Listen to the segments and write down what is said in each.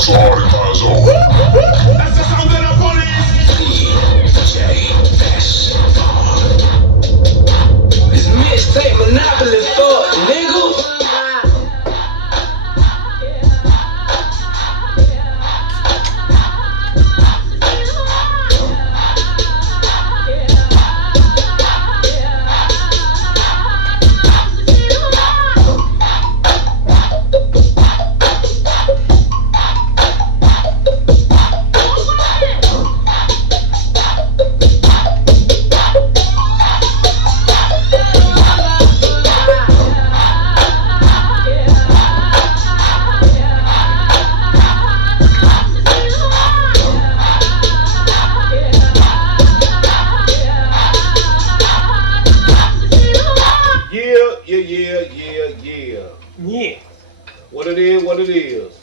so hard in my zone. That's the sound of the police. DJ This mixtape monopoly fuck, nigga. Yeah. What it is.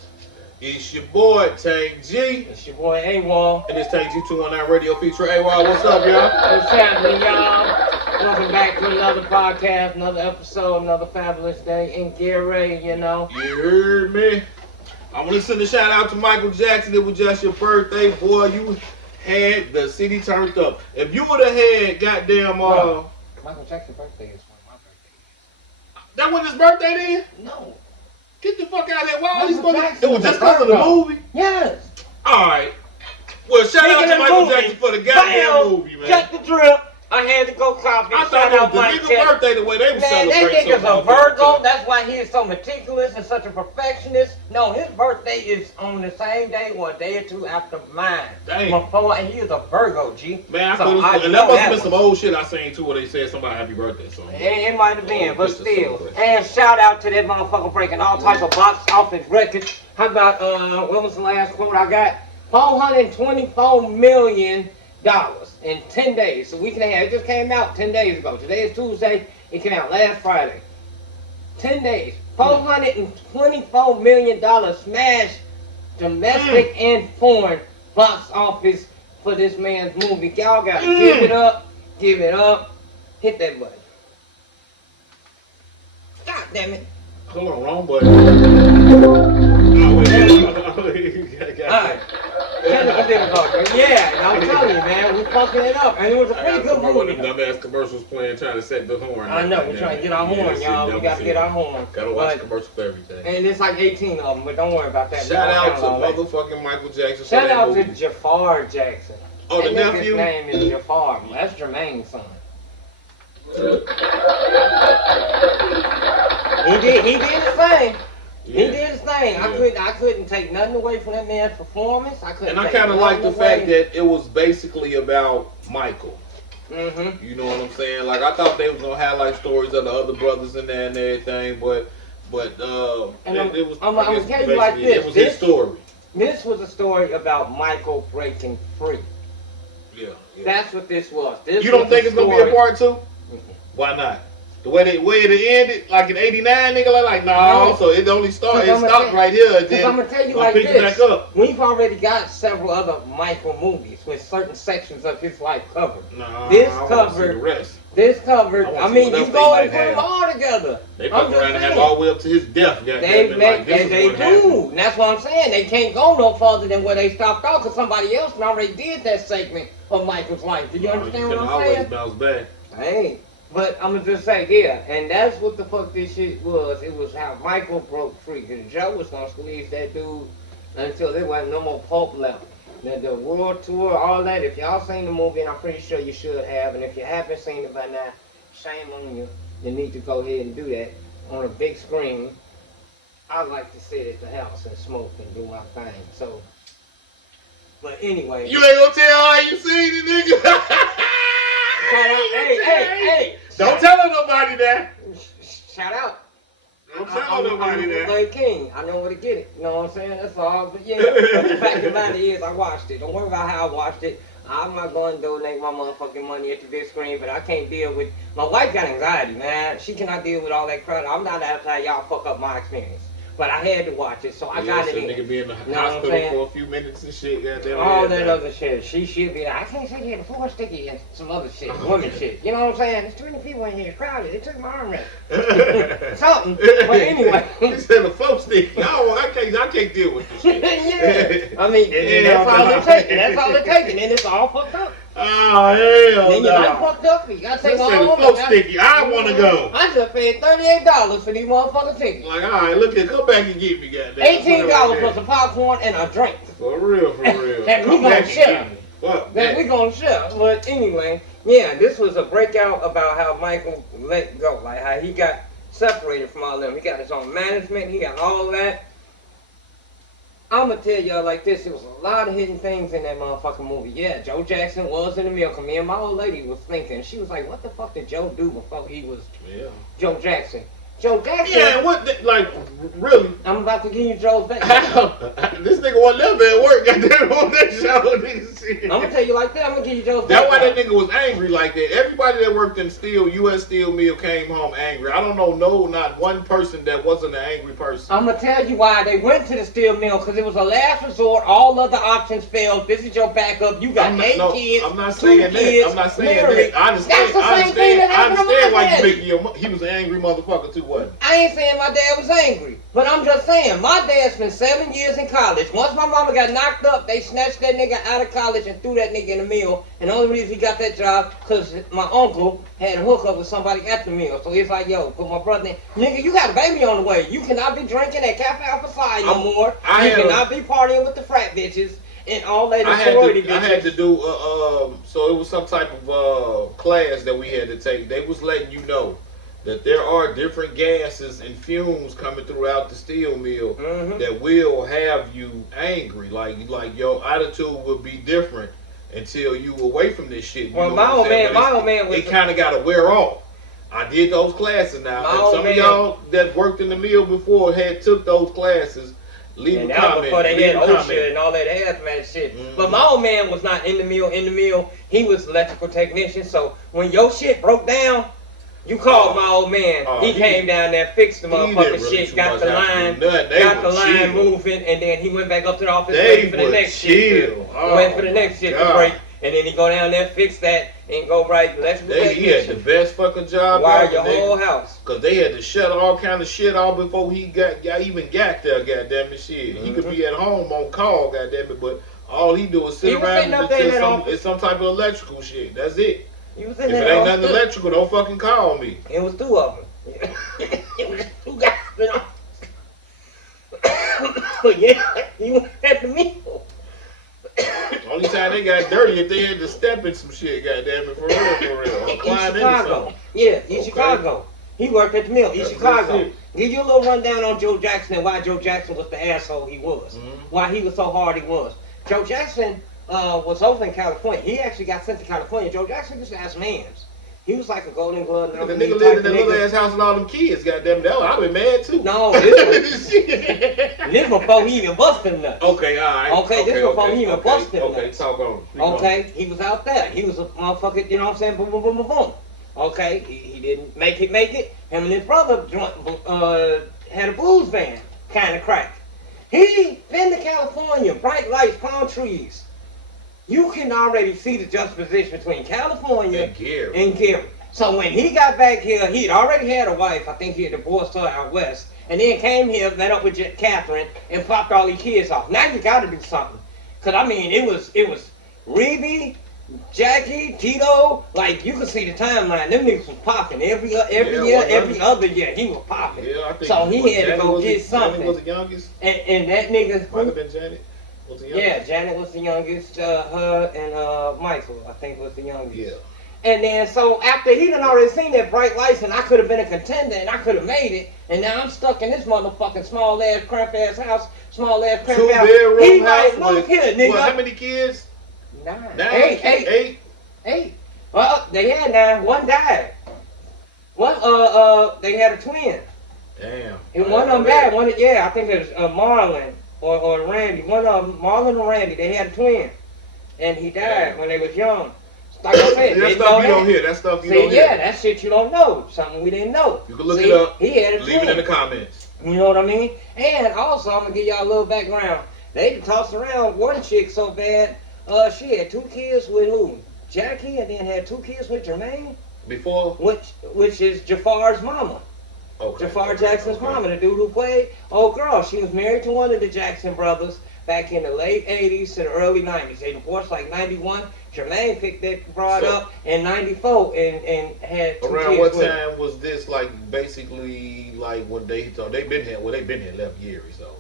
It's your boy, Tank G. It's your boy A-Wall. And it's Tank G 219 Radio feature A-Wall. What's up, y'all? What's happening, y'all? Welcome back to another podcast, another episode, another fabulous day in Gary, you know. You heard me? I want to send a shout out to Michael Jackson. It was just your birthday, boy. You had the city turned up. If you would have had goddamn Michael Jackson's birthday is when my birthday that wasn't his birthday then? is. No. Get the fuck out of here. Why all Michael these Jackson it was was just a because of the Virgo. movie? Yes. Alright. Well, shout out Speaking to of Michael movie, Jackson for the goddamn bam, movie, man. Check the drip. I had to go copy. I Shout thought it out was the Mike nigga Jackson. birthday the way they were Man, that celebrating. nigga's a Virgo. That's why he is so meticulous and such a perfectionist. No, his birthday is on the same day or a day or two after mine. Dang. Before, and he is a Virgo, G. Man, I So thought I and know that must that have been some one. old shit I seen too where they said somebody happy birthday. So It might have been, but Just a still. celebration. And shout out to that motherfucker breaking all types of box office records. How about, what was the last quote I got? $424 million in 10 days. So we can have, it just came out 10 days ago. Today is Tuesday. It came out last Friday. 10 days. $424 million smash domestic and foreign box office for this man's movie. Y'all gotta give it up, hit that button. God damn it. hold on, wrong button. Oh, wait. Alright. Technical difficulty. Yeah, and I'm telling you, man, we fucking it up. And it was a pretty good One movie. of them dumbass commercials playing, trying to set the horn. I know, we're trying to get our horn, y'all. We gotta get our horn. Gotta watch But- commercials for everything. And it's like 18 of them, but don't worry about that. We Shout don't out count to all that. motherfucking Michael Jackson. for Shout that out to movie. Jafar Jackson. Oh, the That nigga's nephew? name is Jafar. That's Jermaine's son. He did his thing. He Yeah. did his thing. Yeah. I couldn't take nothing away from that man's performance. I couldn't. And I take kind of like the nothing fact away. that it was basically about Michael. Mm-hmm. You know what I'm saying? Like I thought they was gonna have like stories of the other brothers in there and everything, but And it was. I'm I gonna guess tell you like basically, this. It was his story. This was a story about Michael breaking free. Yeah. That's what this was. This You don't was think the it's gonna be story. a part 2? Mhm. Why not? The way it ended, like in '89, nigga, like no. No. So it only started. It Because I'ma stopped tell- right here. And Because then I'm gonna tell you gonna like pick it this. back up. We've already got several other Michael movies with certain sections of his life covered. Nah, This I wanna see the covered- rest. This covered. I wanna I see mean, what you else go they and might put them have. all together. They I'm fuck just around and have saying. all the way up to his death. They Goddamn, make, like, this and is they what happened. do. And that's what I'm saying. They can't go no further than where they stopped off because somebody else already did that segment of Michael's life. Do you understand what can I'm always saying? bounce back. Hey, but I'm gonna just say, yeah, and that's what the fuck this shit was. It was how Michael broke free. Cause Joe was gonna squeeze that dude until there wasn't no more pulp left. The world tour, all that. If y'all seen the movie, and I'm pretty sure you should have, and if you haven't seen it by now, shame on you. You need to go ahead and do that on a big screen. I like to sit at the house and smoke and do my thing. So, but anyway. You ain't gonna tell how you seen it, nigga. Shout out, hey. Don't tell her nobody that. Shout out. Don't tell nobody I'm that. Blake King. I know where to get it. You know what I'm saying? That's all. But yeah, but the fact of the matter is, I watched it. Don't worry about how I watched it. I'm not going to donate my motherfucking money at the big screen, but I can't deal with. My wife got anxiety, man. She cannot deal with all that crowd. I'm not after how y'all fuck up my experience. but I had to watch it, so I got so it in. nigga be in the Know what I'm hospital saying? for a few minutes and shit. Goddamn. All that other shit. She should be like, I can't say you had a floor sticky and some other shit, women shit. You know what I'm saying? There's too many people in here, it's crowded. They took my armrest. Something. But anyway. He said the folks stick. No, I can't deal with this shit. Yeah. I mean, Yeah, that's all it takes. That's all it takes. And then it's all fucked up. Oh hell Then you're not no. fucked up. You gotta They take said all the over. folks sticky. I want to go. I just paid $38 for these motherfucking tickets. Like, all right, look here, come back and get me, goddamn. $18 plus a popcorn and a drink. For real, for real. That we Come gonna back and share. get me. Fuck That that. we gonna share. But anyway, yeah, this was a breakout about how Michael let go, like how he got separated from all them. He got his own management. He got all that. I'm gonna tell y'all like this, there was a lot of hidden things in that motherfucking movie. Yeah, Joe Jackson was in the mill. 'Cause me and my old lady was thinking, she was like, what the fuck did Joe do before he was Yeah. Joe Jackson? Joe Jackson, Yeah, what, like, really? I'm about to give you Joe's back. This nigga wasn't never at work, goddamn, on that show, nigga. Shit. I'm gonna tell you like that, I'm gonna give you Joe's That's why back. that nigga was angry like that. Everybody that worked in steel, U.S. Steel Mill, came home angry. I don't know, not one person that wasn't an angry person. I'm gonna tell you why they went to the steel mill, because it was a last resort. All other options failed. This is your backup. You got 8 kids. I'm not 2 saying that. kids, I'm not saying married. that. I understand. That's the same thing that I happened to understand my why you daddy. making your. He was an angry motherfucker too, wasn't he? I ain't saying my dad was angry, but I'm just saying my dad spent 7 years in college. Once my mama got knocked up, they snatched that nigga out of college and threw that nigga in the mill. And the only reason he got that job, because my uncle had a hookup with somebody at the mill. So he's like, yo, put my brother in. Nigga, you got a baby on the way. You cannot be drinking at Cafe Alpha Psi no more. I You had a- cannot be partying with the frat bitches and all that I sorority had to bitches. do so it was some type of class that we had to take. They was letting you know that there are different gases and fumes coming throughout the steel mill Mhm. that will have you angry. Like your attitude will be different until you away from this shit. You Well, know my what I'm old saying? man- But my it's- old man was- It kind of got to wear off. I did those classes now. My And old some man- of y'all that worked in the mill before had took those classes. Leave And a that was comment. before they Leave had a OSHA comment. and all that hazmat shit. Mhm. But my old man was not in the mill. In the mill, he was electrical technician. So when your shit broke down, you called my old man. He came down there, fixed the He didn't motherfucking really shit, too got much the have to line, do nothing. They got the would line chill. moving, and then he went back up to the office They waiting for the would next shit. chill. Oh, Waiting for the next shit to God. break, and then he go down there, fix that, and go right electrical He had the technician. best fucking job Wire ever, your nigga. whole house. Cause they had to shut all kind of shit off before he even got there, goddamn it, shit. He could be at home on call, goddamn it, but all he do is sit He was around sitting up and there in that it's office. it's some type of electrical shit. That's it. He was If in it there. ain't all nothing stood. electrical, don't fucking call me. It was 2 of them. It was 2 guys. You know? But yeah, he went at the meal. Only time they got dirty if they had to step in some shit, goddamn it, for real, or In climb into Chicago. something. Yeah, in Okay. Chicago. He worked at the mill in That's Chicago. it. Give you a little rundown on Joe Jackson and why Joe Jackson was the asshole he was. Mhm. Why he was so hard he was. Joe Jackson was over in California. He actually got sent to California. Joe Jackson just asked mans. He was like a Golden Glove. The nominee nigga type lived in that of little nigga. ass house with all them kids, goddamn it. I'd been mad too. No, this Shit. this before he even busted nuts. Okay, all right. Okay, this before he even busted Okay, nuts. talk on. Keep going. Okay, he was out there. He was a motherfucker, you know what I'm saying? Boom, boom, boom, boom, boom. Okay, he didn't make it. Him and his brother had a blues band, kind of crack. He been to California, bright lights, palm trees. You can already see the juxtaposition between California And Gary. and Gary. So when he got back here, he'd already had a wife. I think he had divorced her out west. And then came here, met up with Catherine, and popped all these kids off. Now you gotta do something. Cause I mean, it was Reeby, Jackie, Tito, like you could see the timeline. Them niggas was popping every year, every other year. He was popping. Yeah, I think. So he what, had to Janet go was get the- Janet something. was the youngest. And that nigga, Might have been Janet. Was the youngest. yeah, Janet was the youngest. Her and Michael, I think, was the youngest. Yeah. And then, so after he done already seen that bright lights and I could have been a contender and I could have made it, and now I'm stuck in this motherfucking small ass, cramp ass house, small ass, cramp Two ass. bedroom He house. like, look here, nigga. What, how many kids? 9. Nine. 8. 8. Well, they had 9. One died. They had a twin. Damn. And one of them died. I think it was Marlon or Randy. One of them, Marlon or Randy, they had a twin. And he died Damn. when they was young. Like I said, That didn't stuff know you don't that. hear. That stuff you See, don't hear. yeah, that shit you don't know. Something we didn't know. You can look See, it up. He had a Leave it in the twin. comments. You know what I mean? And also, I'm gonna give y'all a little background. They tossed around one chick so bad. She had 2 kids with who? Jackie, and then had 2 kids with Jermaine, Before? which is Jafar's mama. Okay. Jafar Jackson's mama, the dude who played. Oh, girl, she was married to one of the Jackson brothers back in the late 80s to the early 90s. They divorced like 91. Jermaine picked that broad So- up in 94 and had 2 Around kids what with her. time was this? Like basically, like when they thought they've been here. Well, they've been here 11 years. So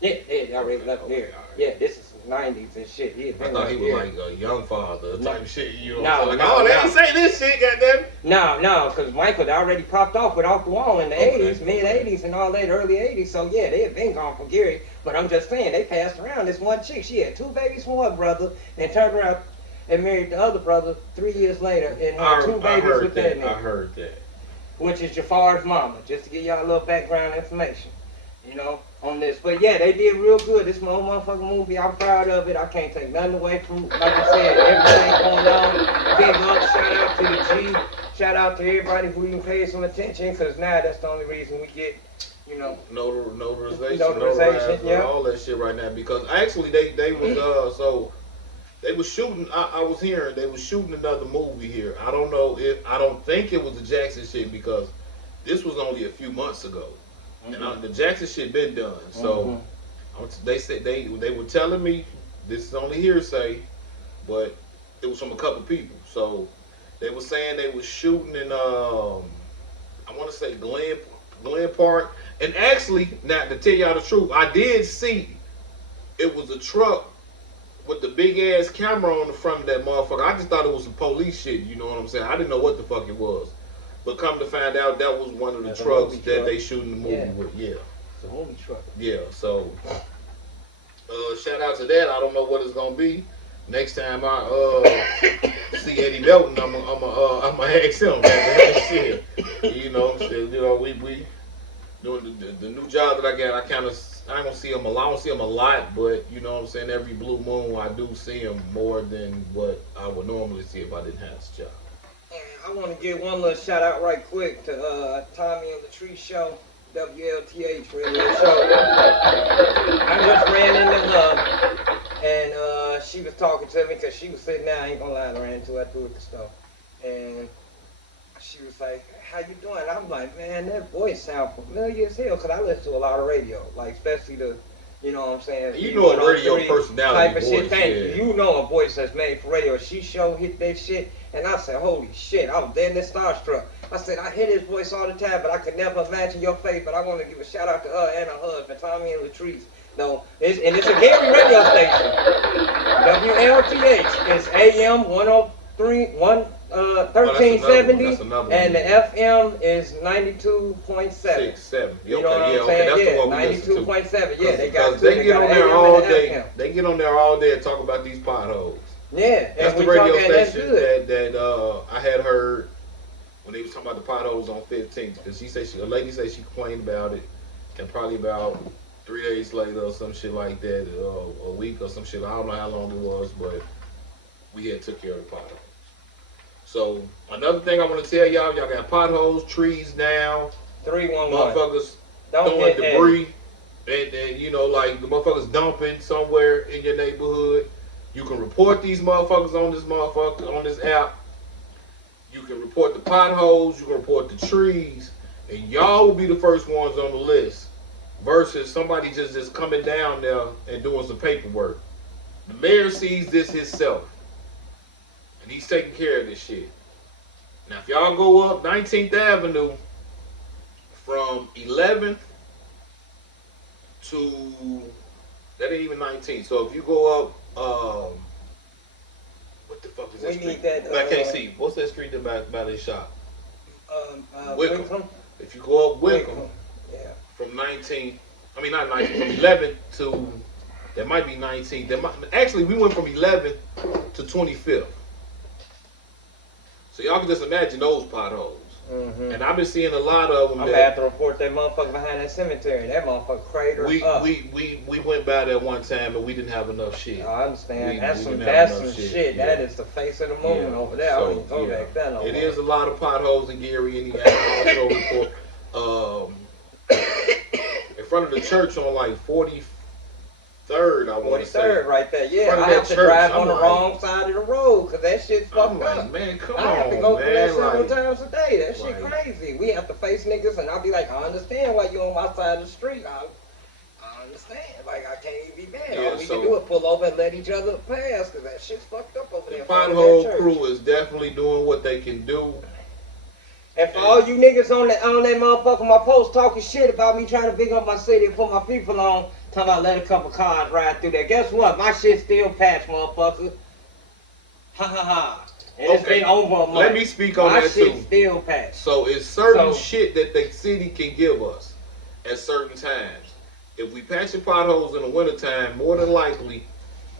Yeah, they already left Okay, there. all right. Yeah, this is 90s and shit. He had I been thought he was left like a young father type shit. You know, No, what I'm saying? no, Like, oh, they no. ain't say this shit, goddamn. No, because Michael had already popped off with Off the Wall in the Okay, 80s, mid 80s, and all that, early 80s. So yeah, they had been gone from Gary. But I'm just saying, they passed around this one chick. She had 2 babies from one brother, and turned around and married the other brother 3 years later, and had 2 I babies heard with that. that I nigga, heard that. which is Jafar's mama. Just to give y'all a little background information, you know, on this. But yeah, they did real good. This motherfucking movie, I'm proud of it. I can't take nothing away from, like I said, everything going on. Big up, shout out to the G. Shout out to everybody who even paid some attention, because now that's the only reason we get, you know. Notarization, Notarization, yeah. all that shit right now. Because actually, they was so they was shooting. I was hearing they was shooting another movie here. I don't think it was the Jackson shit, because this was only a few months ago, and the Jackson shit been done. So they said they were telling me, this is only hearsay, but it was from a couple people. So they were saying they was shooting in I want to say Glen Park. And actually, now to tell y'all the truth, I did see it was a truck with the big ass camera on the front of that motherfucker. I just thought it was some police shit, you know what I'm saying? I didn't know what the fuck it was. But come to find out, that was one of the That's a trucks movie that truck. they shooting the movie Yeah. with. Yeah. It's a movie truck. Yeah, so shout out to that. I don't know what it's gonna be. Next time I see Eddie Melton, I'm ask him. Shit, you know, shit, you know, we doing the new job that I got. I ain't gonna see him a lot. I don't see him a lot, but you know what I'm saying. Every blue moon, I do see him more than what I would normally see if I didn't have this job. And I want to give one little shout out right quick to Tommy and Latrice show, WLTH radio show. I just ran into her, and she was talking to me because she was sitting there. I ain't gonna lie, I ran into her through at the store, and she was like, "How you doing?" I'm like, "Man, that voice sound familiar as hell," because I listen to a lot of radio, like especially the, you know what I'm saying. You know a radio 103 personality type of voice, shit. Thank yeah. you. You know a voice that's made for radio. She show hit that shit, and I said, "Holy shit!" I was dead in starstruck. I said, "I hear this voice all the time, but I could never imagine your face." But I want to give a shout out to her and her husband, Tommy and Latrice. No, it's a Gary radio station. WLTH. It's AM 1370, That's another one. and the FM is 92.7. 6, 7. You know what I'm Okay, saying? that's the Yeah, one we listen to. 92.7. Yeah, they got Because two. they get got on there AM all and the day. FM. They get on there all day and talk about these potholes. Yeah, That's and the we radio talking, that's station good. that I had heard when they was talking about the potholes on 15th. Because a lady said she complained about it, and probably about 3 days later or some shit like that, a week or some shit. I don't know how long it was, but we had took care of the potholes. So another thing I want to tell y'all got potholes, trees down, 311. motherfuckers Don't throwing get debris, and you know, like the motherfuckers dumping somewhere in your neighborhood. You can report these motherfuckers on this app. You can report the potholes, you can report the trees, and y'all will be the first ones on the list. Versus somebody just coming down there and doing some paperwork. The mayor sees this himself, and he's taking care of this shit. Now, if y'all go up 19th Avenue from 11th to, that ain't even 19th. So if you go up, what the fuck is that We street? need that, I can't see. What's that street that by this shop? Wickham. Wickham. If you go up Wickham Yeah. from 19th, I mean not 19th, from 11th to, that might be 19th. Actually, we went from 11th to 25th. So y'all can just imagine those potholes. Mm-hmm. And I've been seeing a lot of them. I'm gonna have to report that motherfucker behind that cemetery. That motherfucker cratered up. We went by there one time and we didn't have enough shit. I understand. That's we some didn't have shit. enough shit. That Yeah. is the face of the moon Yeah. over there. I So, don't even go yeah. back there no It more. is a lot of potholes in Gary, Indiana. Also report front of the church on like 43rd, I want to say. 43rd right there. Yeah, Front of I that have to church, drive I'm on the like- wrong side of the road because that shit's I'm fucked like, up. man, come I have to on, go through that man. several Like, times a day. That shit like- crazy. We have to face niggas, and I'll be like, I understand why you on my side of the street. I understand. Like, I can't even be mad. Yeah, All we so- can do is pull over and let each other pass because that shit's fucked up over the there. in front of pothole that church. crew is definitely doing what they can do. And for all you niggas on that motherfucker, my post talking shit about me trying to big up my city and put my people on, talking about let a couple cars ride through there. Guess what? My shit still patched, motherfucker. Ha ha ha. And it's Okay. been over a month. Let me speak on my that shit too. still patched. So it's certain So- shit that the city can give us at certain times. If we patch the potholes in the wintertime, more than likely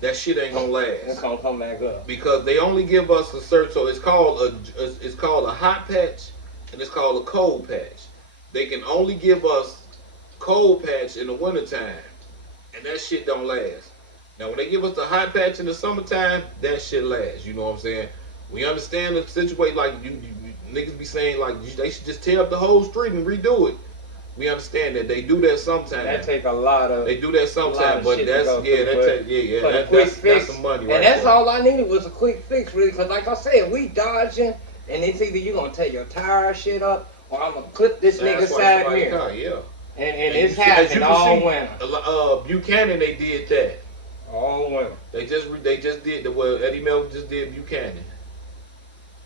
that shit ain't gonna It's last. gonna come back up. Because they only give us a certain, so it's called a hot patch and it's called a cold patch. They can only give us cold patch in the wintertime, and that shit don't last. Now when they give us the hot patch in the summertime, that shit lasts. You know what I'm saying? We understand the situation. Like you niggas be saying like they should just tear up the whole street and redo it. We understand that they do that sometimes. That take a lot of. They do that a lot sometimes, of but shit to that's go yeah, through, that but take, yeah, for the that, quick that's fix, some money right and that's there. all I needed was a quick fix, really. Because like I said, we dodging, and it's either you gonna tear your tire shit up, or I'm gonna clip this nigga's That's why side somebody mirror. car, yeah. And you it's see- as you happened can all see, winter. Buchanan, they did that. All winter. They just did the well. Eddie Melvin just did Buchanan.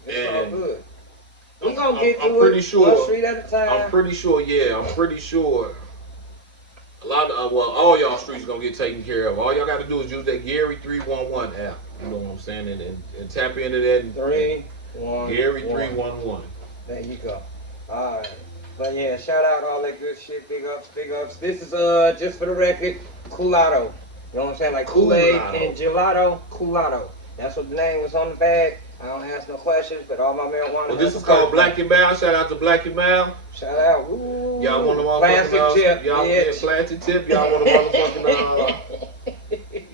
It's all And good. We gonna I'm- get I'm to pretty it sure- one street at a time. I'm pretty sure. Yeah, I'm pretty sure. A lot of all y'all streets gonna get taken care of. All y'all got to do is use that Gary 311 app. You know what I'm saying, and tap into that. And, 3, 1, Gary 1. 311. There you go. Alright. But yeah, shout out all that good shit. Big ups, big ups. This is just for the record, Coolato. You know what I'm saying? Like Kool-Aid Coolato. and gelato, Coolato. That's what the name was on the bag. I don't ask no questions, but all my marijuana. Well, has this is a called purpose. Black and Mal. Shout out to Black and Mal. Shout out. Ooh. Y'all want the Plastic motherfucking tip. y'all Yeah. get plastic tip. Y'all want the motherfucking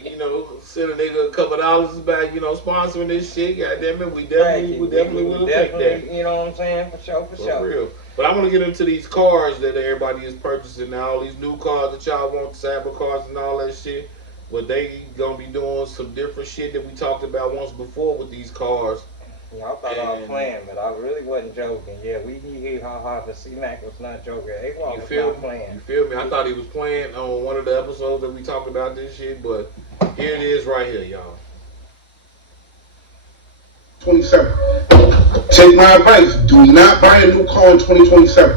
you know, send a nigga a couple dollars back. You know, sponsoring this shit. Goddamn it, we definitely will take that. You know what I'm saying? For sure, for For sure. real. But I want to get into these cars that everybody is purchasing now. All these new cars that y'all want, cyber cars and all that shit. But they gonna be doing some different shit that we talked about once before with these cars. Y'all thought I was And- playing, but I really wasn't joking. Yeah, we hee ha ha, but C-Mac was not joking. A-Wall You was feel not me? playing. You feel me? I thought he was playing on one of the episodes that we talked about this shit, but here it is right here, y'all. 27. Take my advice. Do not buy a new car in 2027.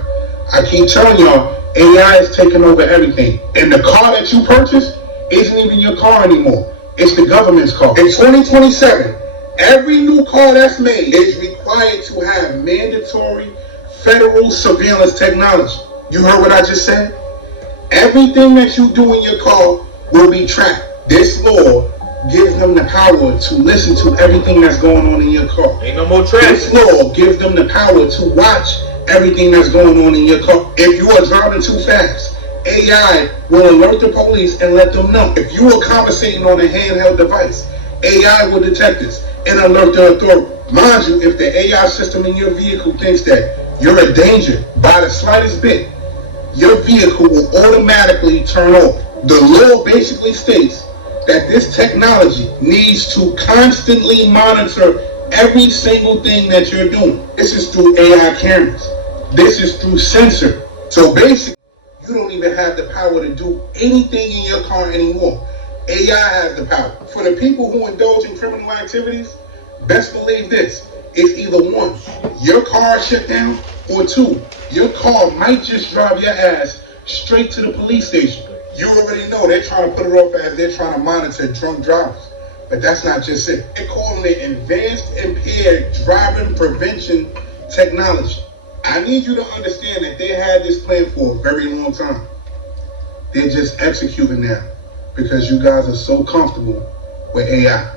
I keep telling y'all, AI is taking over everything. And the car that you purchase isn't even your car anymore. It's the government's car. In 2027, every new car that's made is required to have mandatory federal surveillance technology. You heard what I just said? Everything that you do in your car will be tracked. This law gives them the power to listen to everything that's going on in your car. Ain't no more This traffic. law gives them the power to watch everything that's going on in your car. If you are driving too fast, AI will alert the police and let them know. If you are conversating on a handheld device, AI will detect this and alert the authority. Mind you, if the AI system in your vehicle thinks that you're a danger by the slightest bit, your vehicle will automatically turn off. The law basically states that this technology needs to constantly monitor every single thing that you're doing. This is through AI cameras. This is through sensor. So basically, you don't even have the power to do anything in your car anymore. AI has the power. For the people who indulge in criminal activities, best believe this. It's either one, your car shut down, or two, your car might just drive your ass straight to the police station. You already know they're trying to put it off as they're trying to monitor drunk drivers. But that's not just it. They're calling it advanced impaired driving prevention technology. I need you to understand that they had this plan for a very long time. They're just executing now because you guys are so comfortable with AI.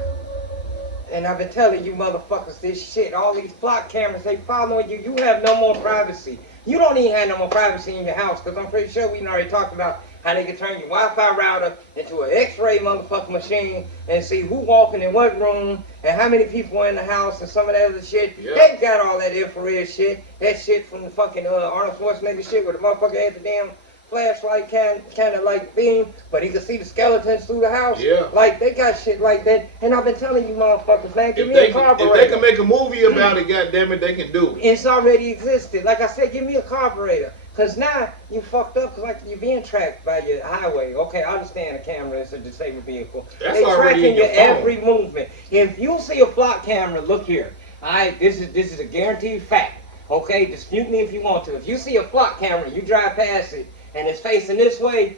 And I've been telling you motherfuckers this shit. All these flock cameras, they following you. You have no more privacy. You don't even have no more privacy in your house, because I'm pretty sure we already talked about how they can turn your Wi-Fi router into an X-ray motherfucking machine and see who walking in what room and how many people are in the house and some of that other shit. Yeah. They got all that infrared shit. That shit from the fucking Arnold Schwarzenegger shit where the motherfucker had the damn flashlight kind of like beam, but he could see the skeletons through the house. Yeah. Like they got shit like that, and I've been telling you motherfuckers, man, give If me a they carburetor. can make a movie about it, goddamn it, they can do it. It's already existed. Like I said, give me a carburetor. Cause now you fucked up, cause like you're being tracked by your highway. Okay, I understand a camera is a disabled vehicle. That's They already tracking in your your phone. every movement. If you see a flock camera, look here. Alright, this is a guaranteed fact. Okay, dispute me if you want to. If you see a flock camera, you drive past it and it's facing this way,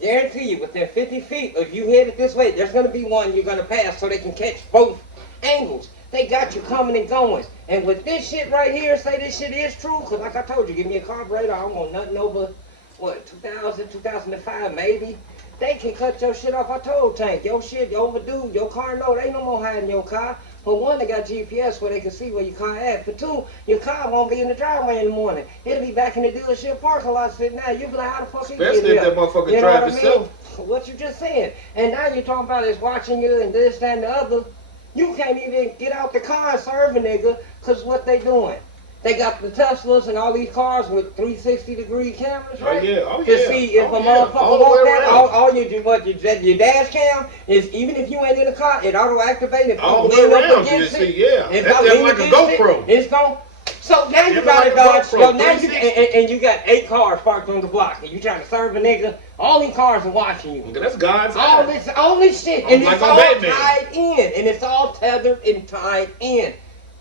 guarantee you within 50 feet, if you hit it this way, there's gonna be one you're gonna pass so they can catch both angles. They got you coming and going. And with this shit right here, say this shit is true, because like I told you, give me a carburetor, I don't want nothing over, 2000, 2005 maybe. They can cut your shit off. I told Tank, your shit overdue, your car note, ain't no more hiding your car. For one, they got GPS where they can see where your car at. For two, your car won't be in the driveway in the morning. It'll be back in the dealership parking lot sitting there. You'll be like, how the fuck you get Especially here? if that motherfucker You know drive what I itself. mean? What you just said. And now you're talking about is watching you and this, that, and the other. You can't even get out the car and serve a nigga, because what they doing? They got the Teslas and all these cars with 360-degree cameras, right? Oh, To yeah. see if Oh, a yeah. motherfucker All the walk way that, around. all you do, your dash cam is, even if you ain't in the car, it auto-activate. If All I the way lean up around, you against can it, see, yeah. if That's I just lean like a against it, GoPro. it's gone. So now you Just got like a a Dodge, GoPro, so now you, 360. and you got 8 cars parked on the block, and you trying to serve a nigga, all these cars are watching you. That's God's All eye. this shit, and Like it's on all Batman. tied in, and it's all tethered and tied in.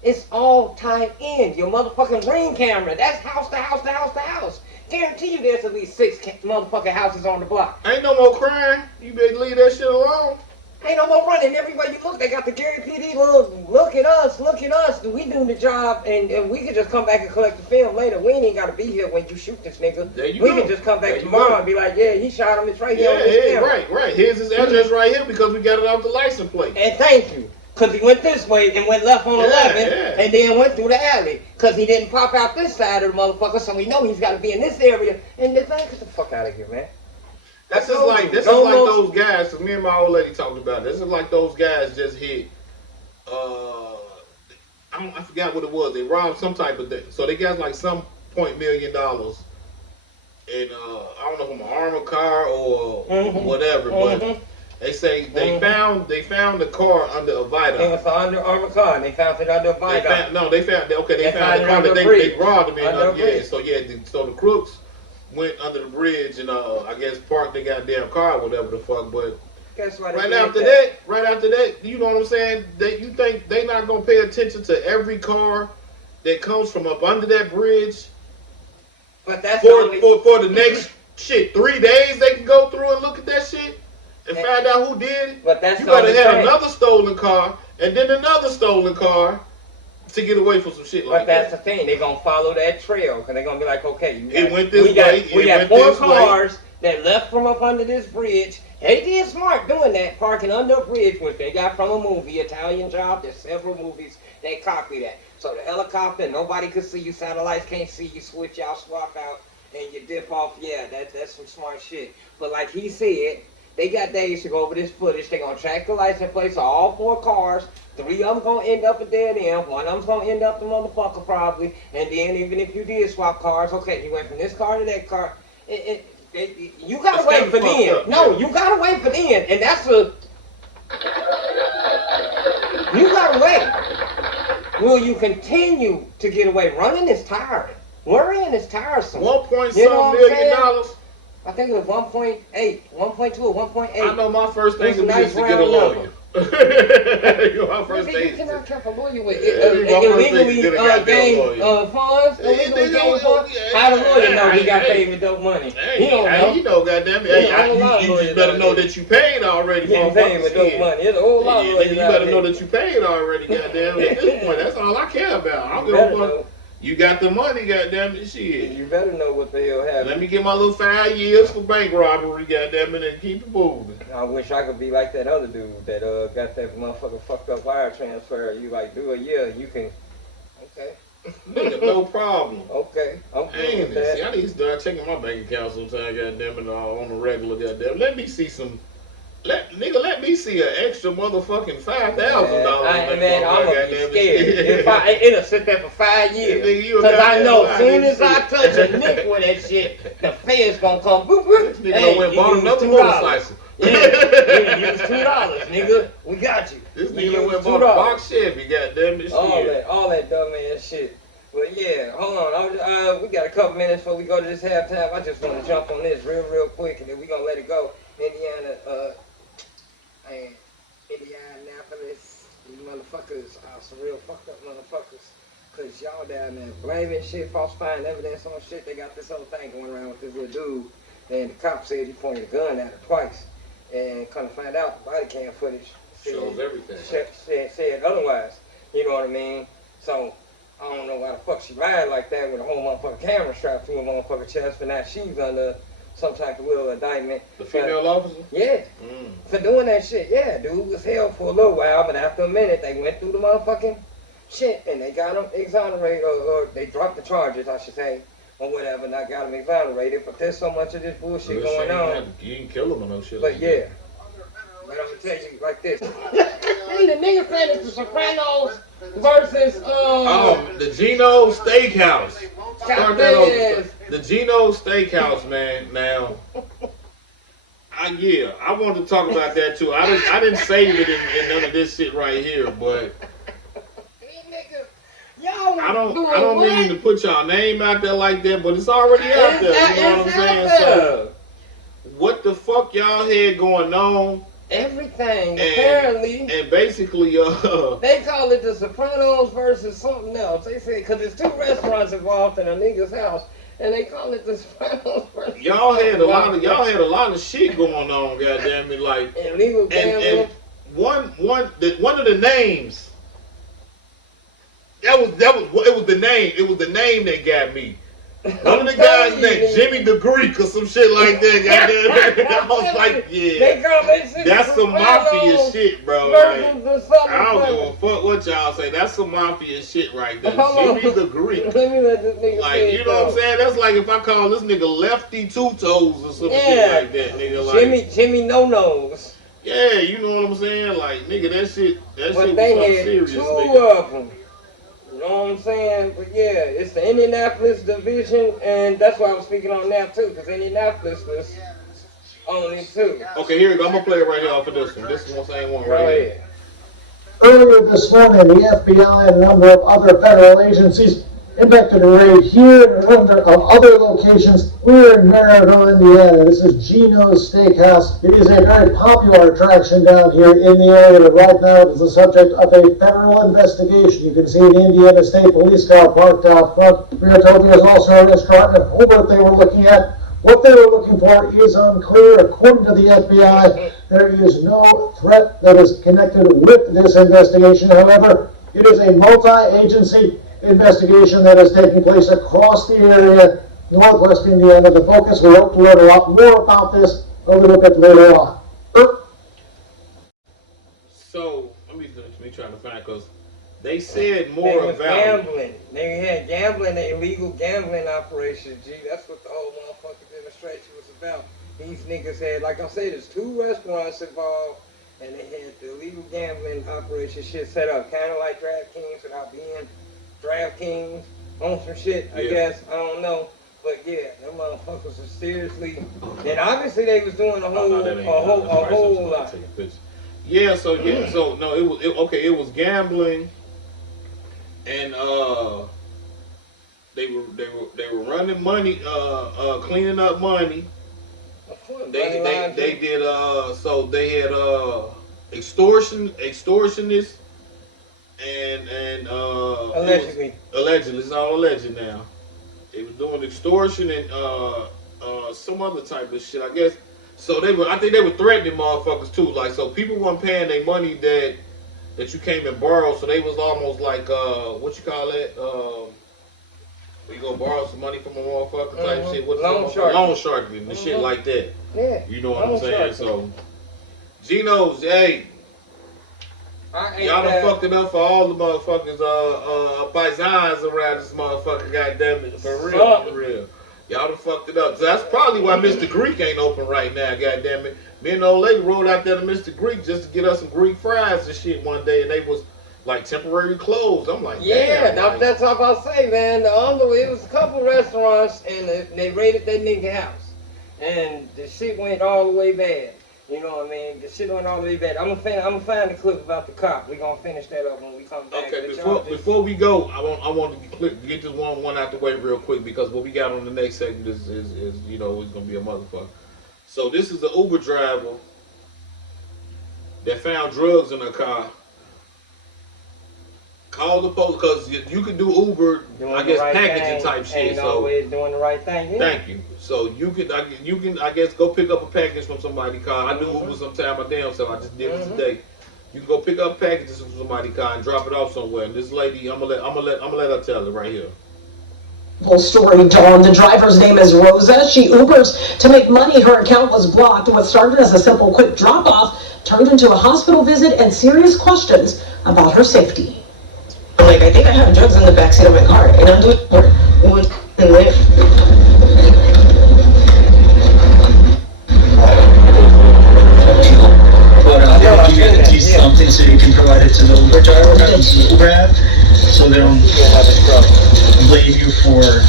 It's all tied in. Your motherfucking Ring camera, that's house to house to house to house. Guarantee you there's at least 6 motherfucking houses on the block. Ain't no more crime. You better leave that shit alone. Ain't no more running. Everywhere you look, they got the Gary PD look at us. We doing the job, and we can just come back and collect the film later. We ain't got to be here when you shoot this nigga. There you we go. can just come There back you tomorrow go. and be like, yeah, he shot him. It's right here Yeah, on this yeah, camera. right. Here's his address right here because we got it off the license plate. And thank you. Because he went this way and went left on 11 yeah. and then went through the alley. Because he didn't pop out this side of the motherfucker, so we know he's got to be in this area. And the thing, get the fuck out of here, man. This is like those guys. Cause me and my old lady talked about it. This is like those guys just hit. I forgot what it was. They robbed some type of thing. So they got like some $1 million. And I don't know if I'm an armored car or whatever, but they say they found the car under a And viaduct. it's an Under Armour car, and they found it under a They viaduct. found they found the They car found it under that a bridge. they robbed them in. Under a bridge. So the crooks went under the bridge and I guess parked their goddamn car or whatever the fuck. But Guess why they right did after that, you know what I'm saying? That you think they not gonna pay attention to every car that comes from up under that bridge But that's for only, the next 3 days they can go through and look at that shit and find out who did it. But that's You the gotta only have thing. another stolen car and then another stolen car to get away from some shit But like that's that. the thing. They're going to follow that trail. Because they're going to be like, okay, It went this we got, way, we it got went 4 this way. cars that left from up under this bridge. They did smart doing that, parking under a bridge, which they got from a movie, Italian Job. There's several movies they copy that. So the helicopter, nobody could see you, satellites can't see you, switch out, swap out, and you dip off. Yeah, that's some smart shit. But like he said, they got days to go over this footage. They're going to track the license plates of all 4 cars. 3 of them going to end up at dead end. 1 of them's going to end up the motherfucker probably. And then even if you did swap cars, okay, you went from this car to that car. You got to It's wait kinda for the fucked end. up, No, yeah. you got to wait for the end. And that's a... You got to wait. Will you continue to get away? Running is tiring. Worrying is tiresome. 1 point You know some what I'm million saying? dollars. I think it was 1.8, 1.2 or 1.8. I know my first thing It's a to do nice is to get a round lawyer. You know, my first Nigga, thing you cannot trap a lawyer with Yeah, you my first thing illegally to get a goddamn gain lawyer. funds. Yeah, Illegally nigga, gain funds. yeah, How the lawyer know he hey, got hey. paid with dope money? Hey, He don't know. you know, goddamn it. There's Hey, a whole lot of you lawyers just better out know there. that you paid already. Getting paid with dope money. There's a whole lot of Yeah, lawyers nigga, you out better there. know that you paid already, goddamn. At this point, that's all I care about. I don't You give a better fuck. know. You got the money, goddamn it, shit. You better know what the hell happened. Let me get my little 5 years for bank robbery, goddamn it, and keep it moving. I wish I could be like that other dude that got that motherfucker fucked up wire transfer. You like do a year, you can. Okay. Nigga, no problem. Okay. I'm good Damn with it. See, that. I need to start checking my bank account sometime, goddamn it, on the regular, goddamn. Let me see some Let me see an extra motherfucking $5,000. Man, I'm gonna be scared. It'll sit there for 5 years. Nigga, you a Cause I know as goddamn soon as I liar. touch a nick with that shit, the feds gonna come. Boop, boop. This nigga went and bought another motorcycle. Yeah, use $2, nigga. We got you. This You nigga use went and bought a $2. box Chevy, goddamn it, shit. All that dumb ass shit. But yeah, hold on. We got a couple minutes before we go to this halftime. I just want to jump on this real quick, and then we gonna let it go. Indianapolis, you motherfuckers are some real fucked up motherfuckers. Cause y'all down there blaming shit, falsifying evidence on shit. They got this whole thing going around with this little dude, and the cop said he pointed a gun at her twice, and come to find out, the body cam footage Shows everything. said otherwise. You know what I mean? So I don't know why the fuck she lied like that with a whole motherfucking camera strapped to her motherfucking chest, but now she's under some type of little indictment. The female officer? Yeah. For doing that shit. Yeah, dude was held for a little while, but after a minute, they went through the motherfucking shit and they got him exonerated, or they dropped the charges, I should say, or whatever, and I got him exonerated. But there's so much of this bullshit going on. You didn't kill him or no shit. But like yeah. that. But I'm gonna tell you like this. And the nigga saying it's the Sopranos versus the Gino Steakhouse. Start that over. Chavez. The Gino Steakhouse, man. Now, I wanted to talk about that too. I didn't save it in none of this shit right here, but I don't mean to put y'all name out there like that, but it's already out there. You know what I'm saying? So, what the fuck y'all had going on? Everything, apparently. And basically, they call it the Sopranos versus something else. They say, because there's 2 restaurants involved in a nigga's house, and they call it the Sopranos versus y'all had a lot of shit going on, goddamn it, like illegal gambling. And one of the names, it was the name that got me. One of the guys named Jimmy the Greek or some shit like that. Goddamn, I was like, yeah, that's some mafia shit, bro. Like, I don't give a fuck what y'all say. That's some mafia shit right there. Jimmy the Greek. Let me let this nigga like, you know what I'm saying? That's like if I call this nigga Lefty Two Toes or some shit like that, nigga. Like, Jimmy No Nose. Yeah, you know what I'm saying? Like, nigga, that shit was something serious, two nigga. of them. You know what I'm saying? But yeah, it's the Indianapolis division, and that's why I was speaking on that too, because Indianapolis was on it too. Okay, here we go. I'm gonna play it right here off of this one. This is the same one right here. Earlier this morning, the FBI and a number of other federal agencies conducted a raid here and a number of other locations. We're in Maryville, Indiana. This is Gino's Steakhouse. It is a very popular attraction down here in the area, but right now it is the subject of a federal investigation. You can see an Indiana State Police car parked out front. We are told there's also a restaurant in Hobart they were looking at. What they were looking for is unclear. According to the FBI, there is no threat that is connected with this investigation. However, it is a multi-agency investigation that is taking place across the area, northwest Indiana. The focus, we hope to learn a lot more about this a little bit later on. So, let me try to find, because they said more about gambling. They had gambling, illegal gambling operations. Gee, that's what the whole motherfucking demonstration was about. These niggas had, like I said, there's 2 restaurants involved, and they had the illegal gambling operation shit set up, kind of like DraftKings without being DraftKings on some shit, I guess. I don't know. But yeah, them motherfuckers are seriously. And obviously they was doing a whole lot. Yeah, so no, it was gambling, and they were running money, cleaning up money. They did so they had extortionists and allegedly it's all alleged now. They was doing extortion and some other type of shit, I guess. So I think they were threatening motherfuckers too. Like, so people weren't paying their money that you came and borrowed. So they was almost like what you call it? We go borrow some money from a motherfucker type shit. What's loan sharking and shit like that. Yeah. You know what I'm saying? So Gino's, hey, y'all done fucked it up for all the motherfuckers paisans around this motherfucker, goddamn it. For real. Y'all done fucked it up. So that's probably why Mr. Greek ain't open right now, goddamn it. Me and the old lady rode out there to Mr. Greek just to get us some Greek fries and shit one day, and they was like temporary closed. I'm like, Yeah, damn, that's what I'm about to say, man. It was a couple restaurants, and they raided that nigga house, and the shit went all the way bad. You know what I mean? The shit went all the way bad. I'm gonna find the clip about the cop. We gonna finish that up when we come back. Okay, But before we go, I want to get this one out the way real quick, because what we got on the next segment is you know, it's gonna be a motherfucker. So this is an Uber driver that found drugs in her car. Call the police, because you can do Uber, doing I the guess, right packaging thing type shit. ain't So always doing the right thing. Yeah. thank you. So you can I guess go pick up a package from somebody's car. I do Uber sometime my damn self. I just did it today. You can go pick up packages from somebody's car and drop it off somewhere. And this lady, I'm gonna let her tell it right here. Full story, Dawn. The driver's name is Rosa. She Ubers to make money. Her account was blocked. What started as a simple quick drop-off turned into a hospital visit and serious questions about her safety. I'm like, I think I have drugs in the backseat of my car, and I'm doing wood and live. But you got to do something so you can provide it to the Uber driver, to the Uber app, so they don't blame you for.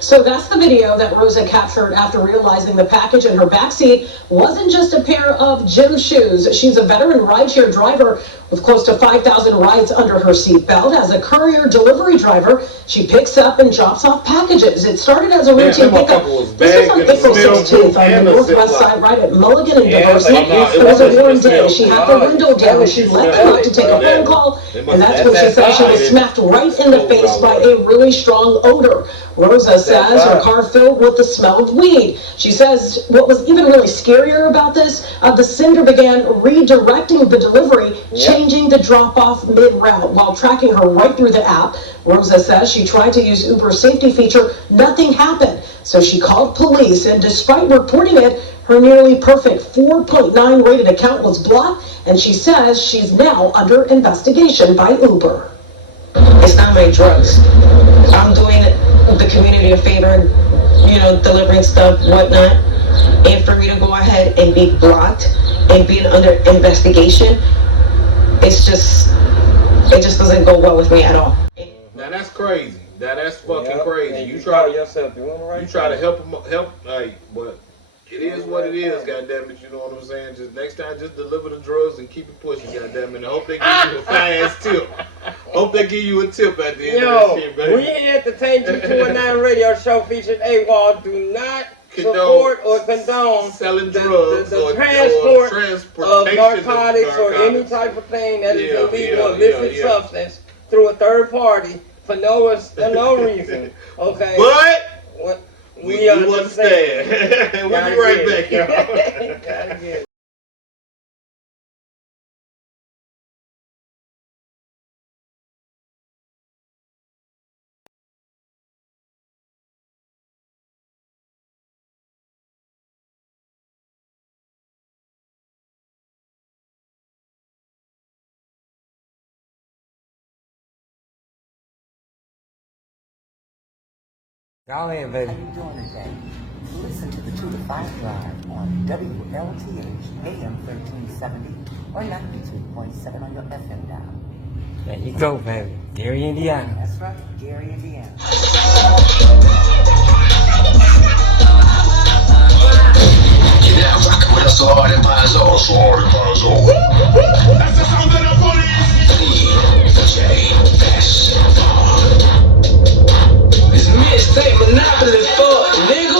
So that's the video that Rosa captured after realizing the package in her backseat wasn't just a pair of gym shoes. She's a veteran rideshare driver with close to 5,000 rides under her seatbelt. As a courier delivery driver, she picks up and drops off packages. It started as a routine pickup. This was on April 16th on the northwest side, right at Mulligan and Diversity. It was a warm day. She had the window down. She let them up to take a phone call, and that's when she said she was smacked right in the face by a really strong odor. Rosa says her car filled with the smell of weed. She says what was even really scarier about this, the sender began redirecting the delivery, changing the drop-off mid-route while tracking her right through the app. Rosa says she tried to use Uber's safety feature. Nothing happened. So she called police, and despite reporting it, her nearly perfect 4.9 rated account was blocked, and she says she's now under investigation by Uber. It's not my drugs. I'm doing the community a favor, you know, delivering stuff, whatnot. And for me to go ahead and be blocked and being under investigation, it just doesn't go well with me at all. Now that's crazy. That's fucking crazy. And You try yourself doing the right you try to thing. help, like, but it is what it is, goddammit, you know what I'm saying? Just next time, just deliver the drugs and keep it pushing, goddammit. And I hope they give you a fast tip. Hope they give you a tip at the end of that shit, baby. We here at the Tank G219 radio show featured AWOL. Do not Condone support or condone selling drugs the or transport of transportation narcotics or any type of thing that is illegal, illicit substance through a third party for no reason. Okay. But What? we do understand. We'll be right back, y'all. Gotta get it. Y'all in, baby. How you doing today? Listen to the 2 to 5 drive on WLTH AM 1370 or 92.7 on your FM dial. There you go, baby. Gary, Indiana. That's right, Gary, Indiana. Get out, rock with us hard and miles off. That's the sound of the police. DJ This mixtape monopoly fuck, nigga.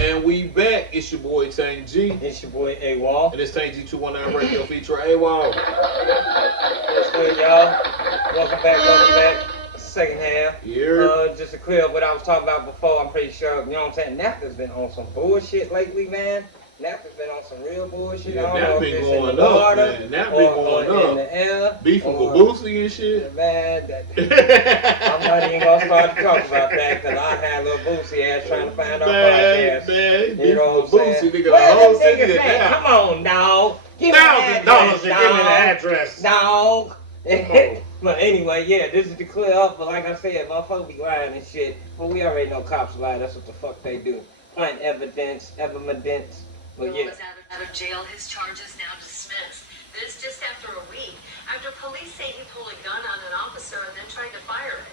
And we back. It's your boy Tank G. It's your boy AWOL. And it's Tank G219 Radio feature AWOL. What's good, y'all? Welcome back. Second half. Yeah. Just to clear up what I was talking about before, I'm pretty sure, you know what I'm saying, NAFTA's been on some bullshit lately, man. Nap has been on some real bullshit. Yeah, I don't Nap know if been it's going in the up, water man. Nap been or going in the air. Beefing or- with Boosie and shit. Man, I'm not even gonna start to talk about that because I had little Boosie ass trying to find our podcast. Man, You know beefing what I'm with saying? Boosie, nigga, Well, the whole them city niggas is saying, down. come on, dog. Give me the $1,000 address, to give me the dog. address. Dog. on. But anyway, yeah, this is to clear up. But like I said, motherfuckers be lying and shit. But we already know cops lie. That's what the fuck they do. Plant evidence. But yeah. Was out of jail. His charges now dismissed. This just after a week after police say he pulled a gun on an officer and then tried to fire it.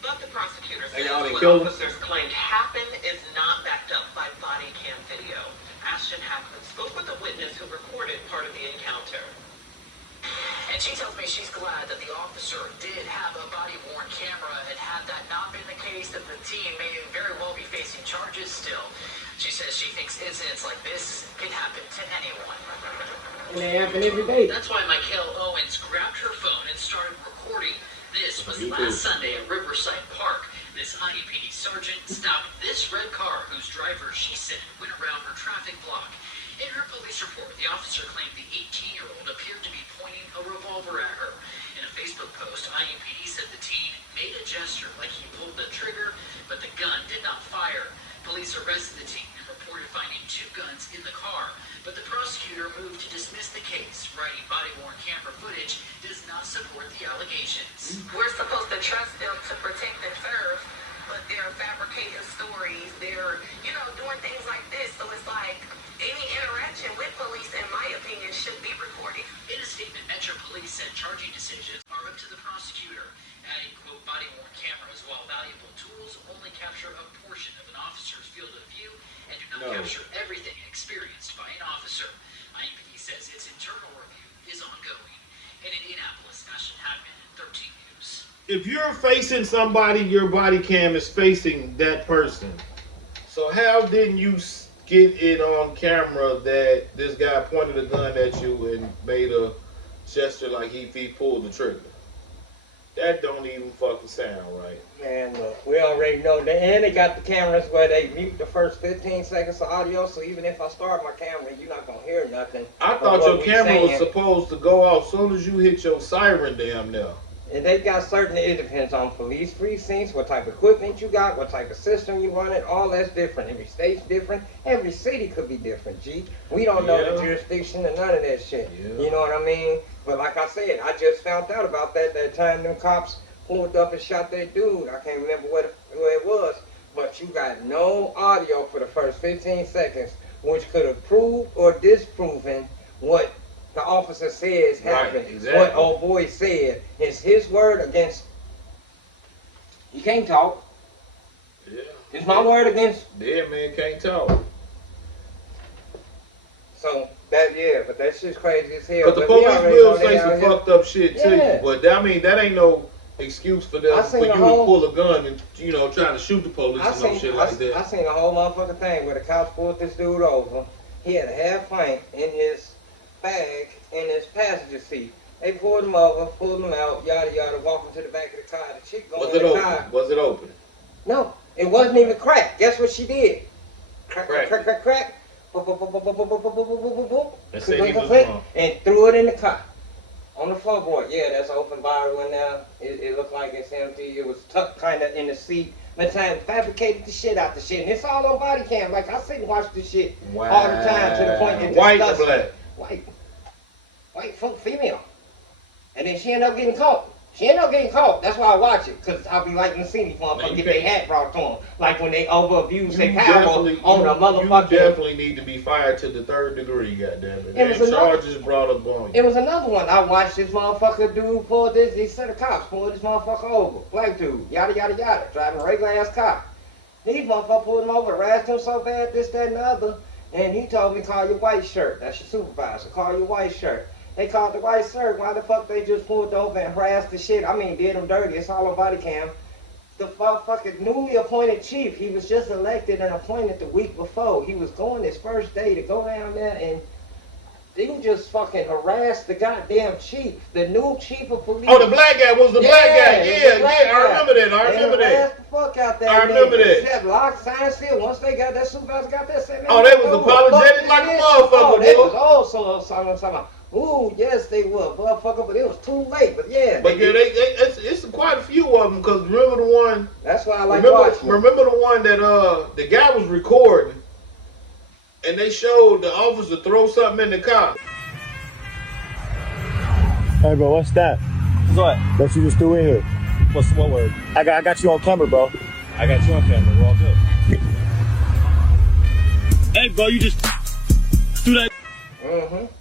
But the prosecutor says y'all ain't what killed him? officers claimed happened is not backed up by body cam video. Ashton Hackman spoke with a witness who recorded part of the encounter. And she tells me she's glad that the officer did have a body-worn camera, and had that not been the case, that the teen may very well be facing charges still. She says she thinks incidents like this can happen to anyone. And they happen every day. That's why Michael Owens grabbed her phone and started recording. This was last Sunday at Riverside Park. This IUPD sergeant stopped this red car whose driver, she said, went around her traffic block. In her police report, the officer claimed the 18-year-old appeared to be pointing a revolver at her. In a Facebook post, IUPD said the teen made a gesture like he pulled the trigger, but the gun did not fire. Police arrested the teen and reported finding 2 guns in the car, but the prosecutor moved to dismiss the case, writing body-worn camera footage does not support the allegations. We're supposed to trust them to protect and serve, but they're fabricating stories. They're, doing things like this. So it's like any interaction with police, in my opinion, should be recorded. In a statement, Metro Police said charging decisions are up to the prosecutor, adding, quote, body-worn cameras, while valuable tools, only capture a portion of an officer's field of view and do not capture everything experienced by an officer. IUPD says its internal review is ongoing. In Indianapolis, Ashton Hackman, 13 News. If you're facing somebody, your body cam is facing that person. So how didn't you get it on camera that this guy pointed a gun at you and made a gesture like he pulled the trigger? That don't even fucking sound right. Man, look, we already know that. And they got the cameras where they mute the first 15 seconds of audio, so even if I start my camera, you're not going to hear nothing. I thought your camera was supposed to go off as soon as you hit your siren damn now. And they got certain, it depends on police precincts, what type of equipment you got, what type of system you running, all that's different. Every state's different. Every city could be different, G. We don't know the jurisdiction and none of that shit. Yeah. You know what I mean? But like I said, I just found out about that time them cops pulled up and shot that dude. I can't remember where it was. But you got no audio for the first 15 seconds, which could have proved or disproven what the officer says happened. Right, exactly. What old boy said is his word against. You can't talk. Yeah. It's my word against. Dead man can't talk. So but that shit's crazy as hell. But the we police already will know they say out some here. fucked up shit to Yeah. you. But I mean, that ain't no excuse for them I for seen you the to whole- pull a gun and trying to shoot the police and no shit like that. I seen a whole motherfucking thing where the cops pulled this dude over. He had a half pint in his bag in his passenger seat. They pulled him over, pulled him out, yada yada, walked him to the back of the car. The chick going Was in it the open? car. Was it open? No, it wasn't even cracked. Guess what she did? Crack, Crack. crack, crack, crack. Boop, boop, boop, boop, boop, boop, boop, boop, boop, boop, boop. And Click, said he click, was click, wrong. and threw it in the car. On the floorboard. Yeah, that's an open bottle in there. It looked like it's empty. It was tucked kind of in the seat. But time fabricated the shit out the shit. And it's all on body cam. Like I sit and watch this shit all the time to the point that White or disgusting. black? White female. And then she ended up getting caught. That's why I watch it. Because I'll be liking to see these motherfuckers get their hat brought to them. Like when they over-abuse their power on a motherfucker. You definitely need to be fired to the 3rd degree, goddammit. It was Charges brought up on you. It was another one. I watched this motherfucker dude pull this. These set of cops pulled this motherfucker over. Black dude. Yada, yada, yada. Driving a regular ass car. These motherfuckers pulled him over, harassed him so bad, this, that, and the other. And he told me, call your white shirt. That's your supervisor. Call your white shirt. They called the white shirt. Why the fuck they just pulled over and harassed the shit? I mean, did him dirty. It's all on body cam. The motherfucking newly appointed chief, he was just elected and appointed the week before. He was going his first day to go down there and They just fucking harassed the goddamn chief, the new chief of police. Oh, the black guy was the black guy. the black I remember that. I remember they that. harassed the fuck out that I remember nigga. that. Shit, locked Science Field. Once they got that supervisor got that shit. Oh, they was apologetic like a motherfucker, Oh, they boy. was also talking. Ooh, yes, they were, motherfucker, but it was too late. But yeah, But yeah, it's quite a few of them. Cause remember the one. that's why I like watching. Remember the one that the guy was recording, and they showed the officer throw something in the car. Hey bro, what's that? What? That you just threw in here. What word? I got you on camera, bro. I got you on camera. We're all good. Hey bro, you just threw that.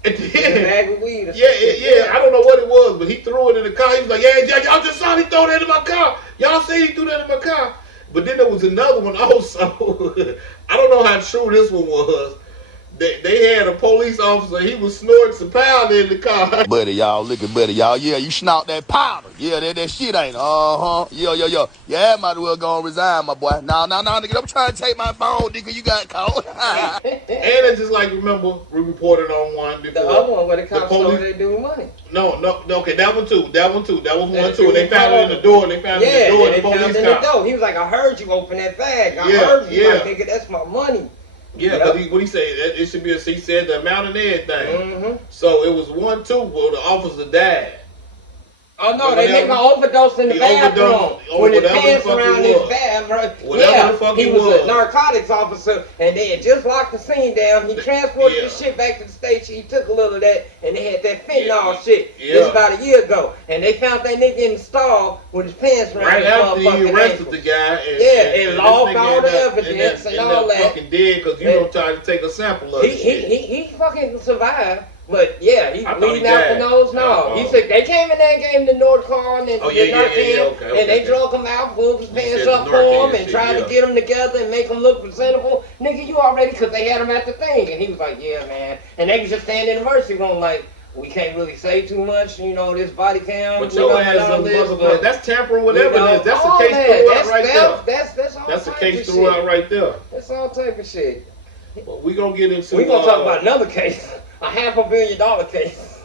Bag of weed. Yeah. I don't know what it was, but he threw it in the car. He was like, "Yeah, y'all just saw me throw that in my car. Y'all see he threw that in my car." But then there was another one also. I don't know how true this one was. They had a police officer. He was snorting some powder in the car. Buddy, y'all, look at buddy, y'all. Yeah, you snort that powder. Yeah, that shit ain't. Yo. Yeah, might as well go and resign, my boy. No, nigga, don't try to take my phone, nigga. You got caught. And it's just like, remember, we reported on one before. The other one where the cops told they do money. No, okay, that one too. That was one too. And they found it in the door. They found it in the door of the police car. He was like, I heard you open that bag. I heard you. Like, nigga, that's my money. Yeah, because what he said, it should be he said the amount and everything. So it was 1, 2 where the officer died. Oh no, they make an overdose in the bathroom. When his pants around his bathroom. He was a narcotics officer, and they had just locked the scene down. He transported the shit back to the station. He took a little of that, and they had that fentanyl shit. This was about a year ago, and they found that nigga in the stall with his pants around his after he arrested ankles. the guy. And lost all the evidence and all that. Fucking dead because you don't try to take a sample of it. He fucking survived. But yeah, he bleeding out the nose. No, he said they came in there and gave him the Norcon and and they drug him out, pulled his pants up for him, and tried to get him together and make him look presentable. Nigga, you already, because they had him at the thing, and he was like, yeah, man. And they was just standing in the emergency room like, we can't really say too much, this body cam. But your ass is a motherfucker. That's tampering with evidence. That's a case throughout right there. That's a case throughout right there. That's all type of shit. But we gonna get into. We gonna talk about another case. A $500 million case.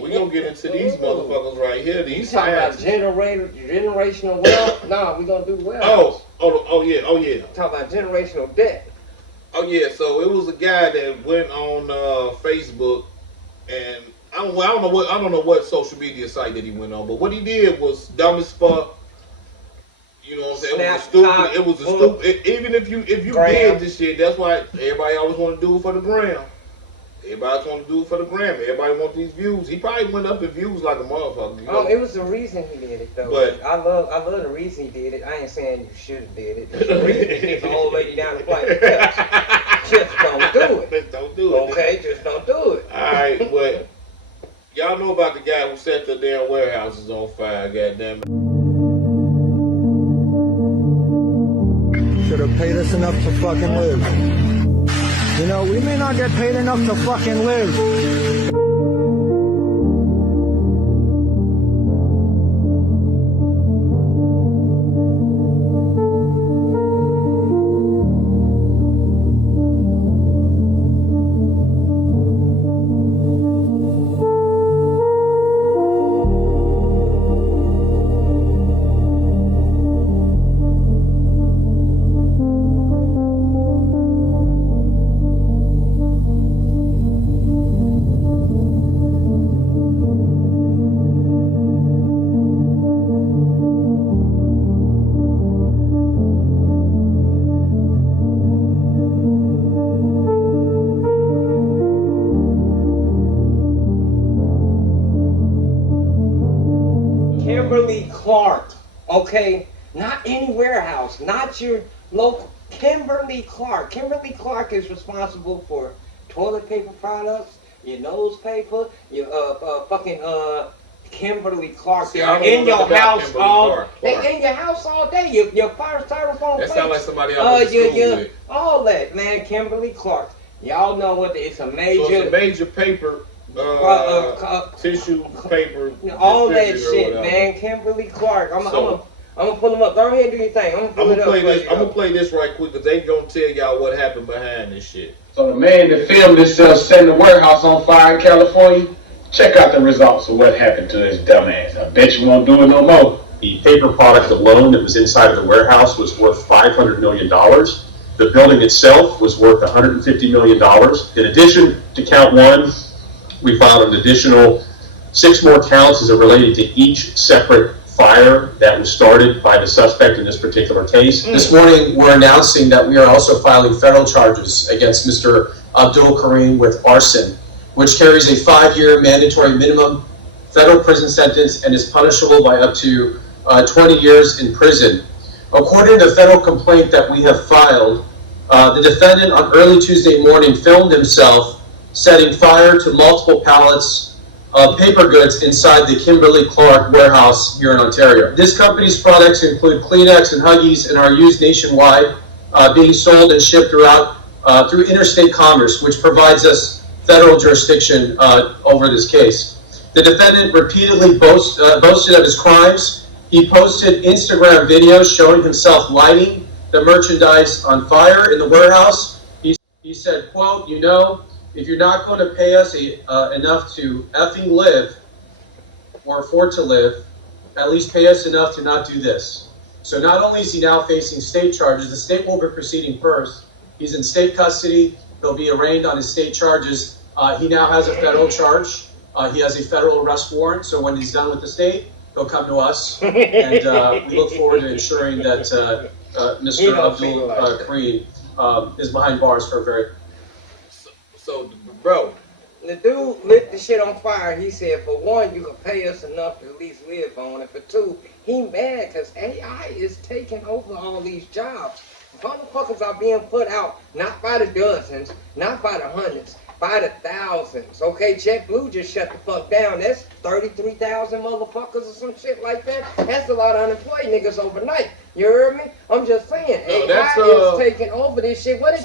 We gonna get into these motherfuckers right here. These talking about generational wealth. Nah, we gonna do wealth. Oh yeah. Talk about generational debt. Oh yeah. So it was a guy that went on Facebook, and I don't know what social media site that he went on, but what he did was dumb as fuck. You know what I'm saying? It was a stupid. Even if you did this shit, that's why everybody always want to do it for the gram. Everybody want to do it for the gram. Everybody want these views. He probably went up in views like a motherfucker. It was the reason he did it though. But I love the reason he did it. I ain't saying you should have did it. The reason he kicked the old lady down the flight of steps. Just don't do it. Just don't do it. Okay, just don't do it. Alright, but y'all know about the guy who set the damn warehouses on fire, goddamn it. Should have paid us enough to fucking live. We may not get paid enough to fucking live. Kimberly Clark, okay? Not any warehouse, not your local. Kimberly Clark. Kimberly Clark is responsible for toilet paper products, your nose paper, your Kimberly Clark. They're in your house all. They in your house all day. Your fire styrofoam. That sounds like somebody I went to school with. All that, man. Kimberly Clark. Y'all know what it's a major. So it's a major paper. Tissue paper, all that shit, man. Kimberly Clark. I'm gonna pull them up. Go ahead and do your thing. I'm gonna pull it up. I'm gonna play this right quick because they gonna tell y'all what happened behind this shit. So the man that filmed himself setting the warehouse on fire in California, check out the results of what happened to his dumbass. I bet you won't do it no more. The paper product alone that was inside of the warehouse was worth $500 million. The building itself was worth $150 million. In addition to count one, we filed an additional 6 more counts as it related to each separate fire that was started by the suspect in this particular case. This morning, we're announcing that we are also filing federal charges against Mr. Abdul Karim with arson, which carries a 5-year mandatory minimum federal prison sentence and is punishable by up to 20 years in prison. According to the federal complaint that we have filed, the defendant on early Tuesday morning filmed himself setting fire to multiple pallets of paper goods inside the Kimberly-Clark warehouse here in Ontario. This company's products include Kleenex and Huggies and are used nationwide, being sold and shipped through interstate commerce, which provides us federal jurisdiction over this case. The defendant repeatedly boasted of his crimes. He posted Instagram videos showing himself lighting the merchandise on fire in the warehouse. He said, quote, "You know, if you're not going to pay us enough to effing live or afford to live, at least pay us enough to not do this." So not only is he now facing state charges, the state will be proceeding first. He's in state custody. He'll be arraigned on his state charges. He now has a federal charge. He has a federal arrest warrant. So when he's done with the state, he'll come to us. And we look forward to ensuring that Mr. Abdul Karim is behind bars for a very... So, bro, the dude lit the shit on fire. He said, for one, you can pay us enough to at least live on it. For two, he mad because AI is taking over all these jobs. Motherfuckers are being put out, not by the dozens, not by the hundreds, by the thousands. Okay, JetBlue just shut the fuck down. That's 33,000 motherfuckers or some shit like that. That's a lot of unemployed niggas overnight. You heard me? I'm just saying, AI is taking over this shit. What is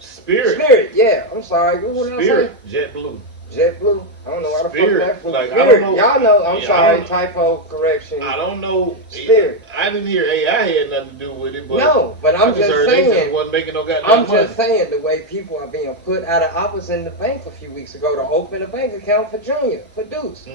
Spirit, yeah. I'm sorry. What did I say? JetBlue. JetBlue. I don't know why the Spirit. fuck that from Like, Spirit. I don't know. Y'all know. I'm Yeah, sorry. Typo correction. I don't know. Spirit. I didn't hear AI had nothing to do with it, but No, but I'm just heard they saying. wasn't making no goddamn I'm money. just saying the way people are being put out of office in the bank a few weeks ago to open a bank account for Junior, for Deuce.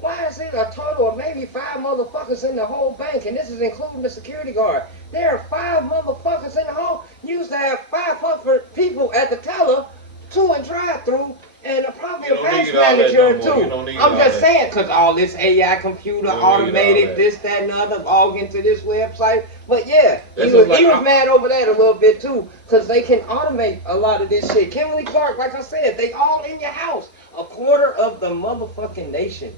Why is it a total of maybe 5 motherfuckers in the whole bank, and this is including the security guard? There are 5 motherfuckers in the whole. You used to have 500 people at the teller, 2 in drive-through, and probably a bank manager or 2. I'm just saying, because all this AI computer, automated, this, that, and other, log into this website. But yeah, he was mad over that a little bit too, because they can automate a lot of this shit. Kimberly-Clark, like I said, they all in your house. A quarter of the motherfucking nation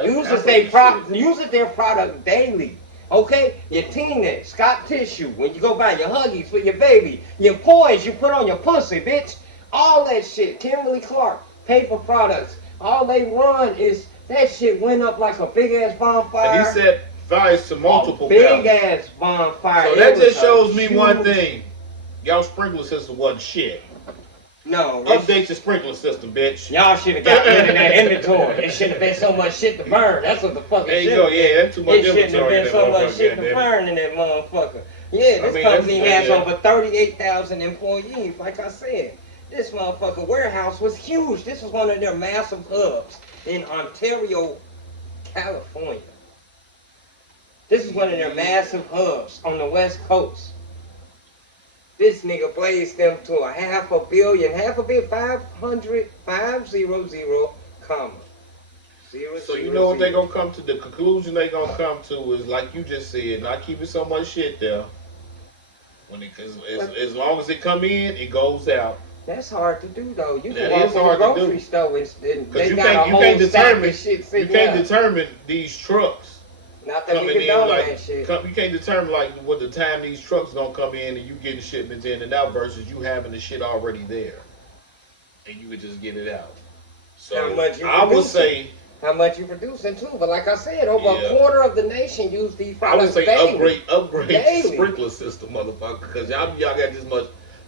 uses their product daily. Okay? Your Tina, Scott Tissue, when you go buy your Huggies for your baby, your poise you put on your pussy, bitch. All that shit, Kimberly-Clark, paper products. All they run is, that shit went up like a big ass bonfire. And he said fires to multiple big ass bonfire. So that just shows me one thing. Y'all sprinkler system wasn't shit. No. Update your sprinkler system, bitch. Y'all should have got rid of that inventory. It shouldn't have been so much shit to burn. That's what the fuck There it you should go, have yeah, that's too much It shouldn't have inventory been in so that much shit to motherfucker, burn in that motherfucker. Yeah, this company has over 38,000 employees, like I said. This motherfucker warehouse was huge. This was one of their massive hubs in Ontario, California. This is one of their massive hubs on the West Coast. This nigga blazed them to a $500 million, 500, comma. So you know what they gonna come to? The conclusion they gonna come to is like you just said, not keeping so much shit there. When it, as long as it come in, it goes out. That's hard to do though. You That can is walk hard in the to grocery do. store and they you got a can't whole stack determine of shit you sitting can't there. determine these trucks. Not that we coming in condone like that shit. you can't determine like what the time these trucks gonna come in and you getting shipments in and out versus you having the shit already there, and you could just get it out. So How much you I would producing? say How much you producing too, but like I said, over Yeah. a quarter of the nation use these I would products say daily. upgrade Daily. sprinkler system, motherfucker, because y'all got this much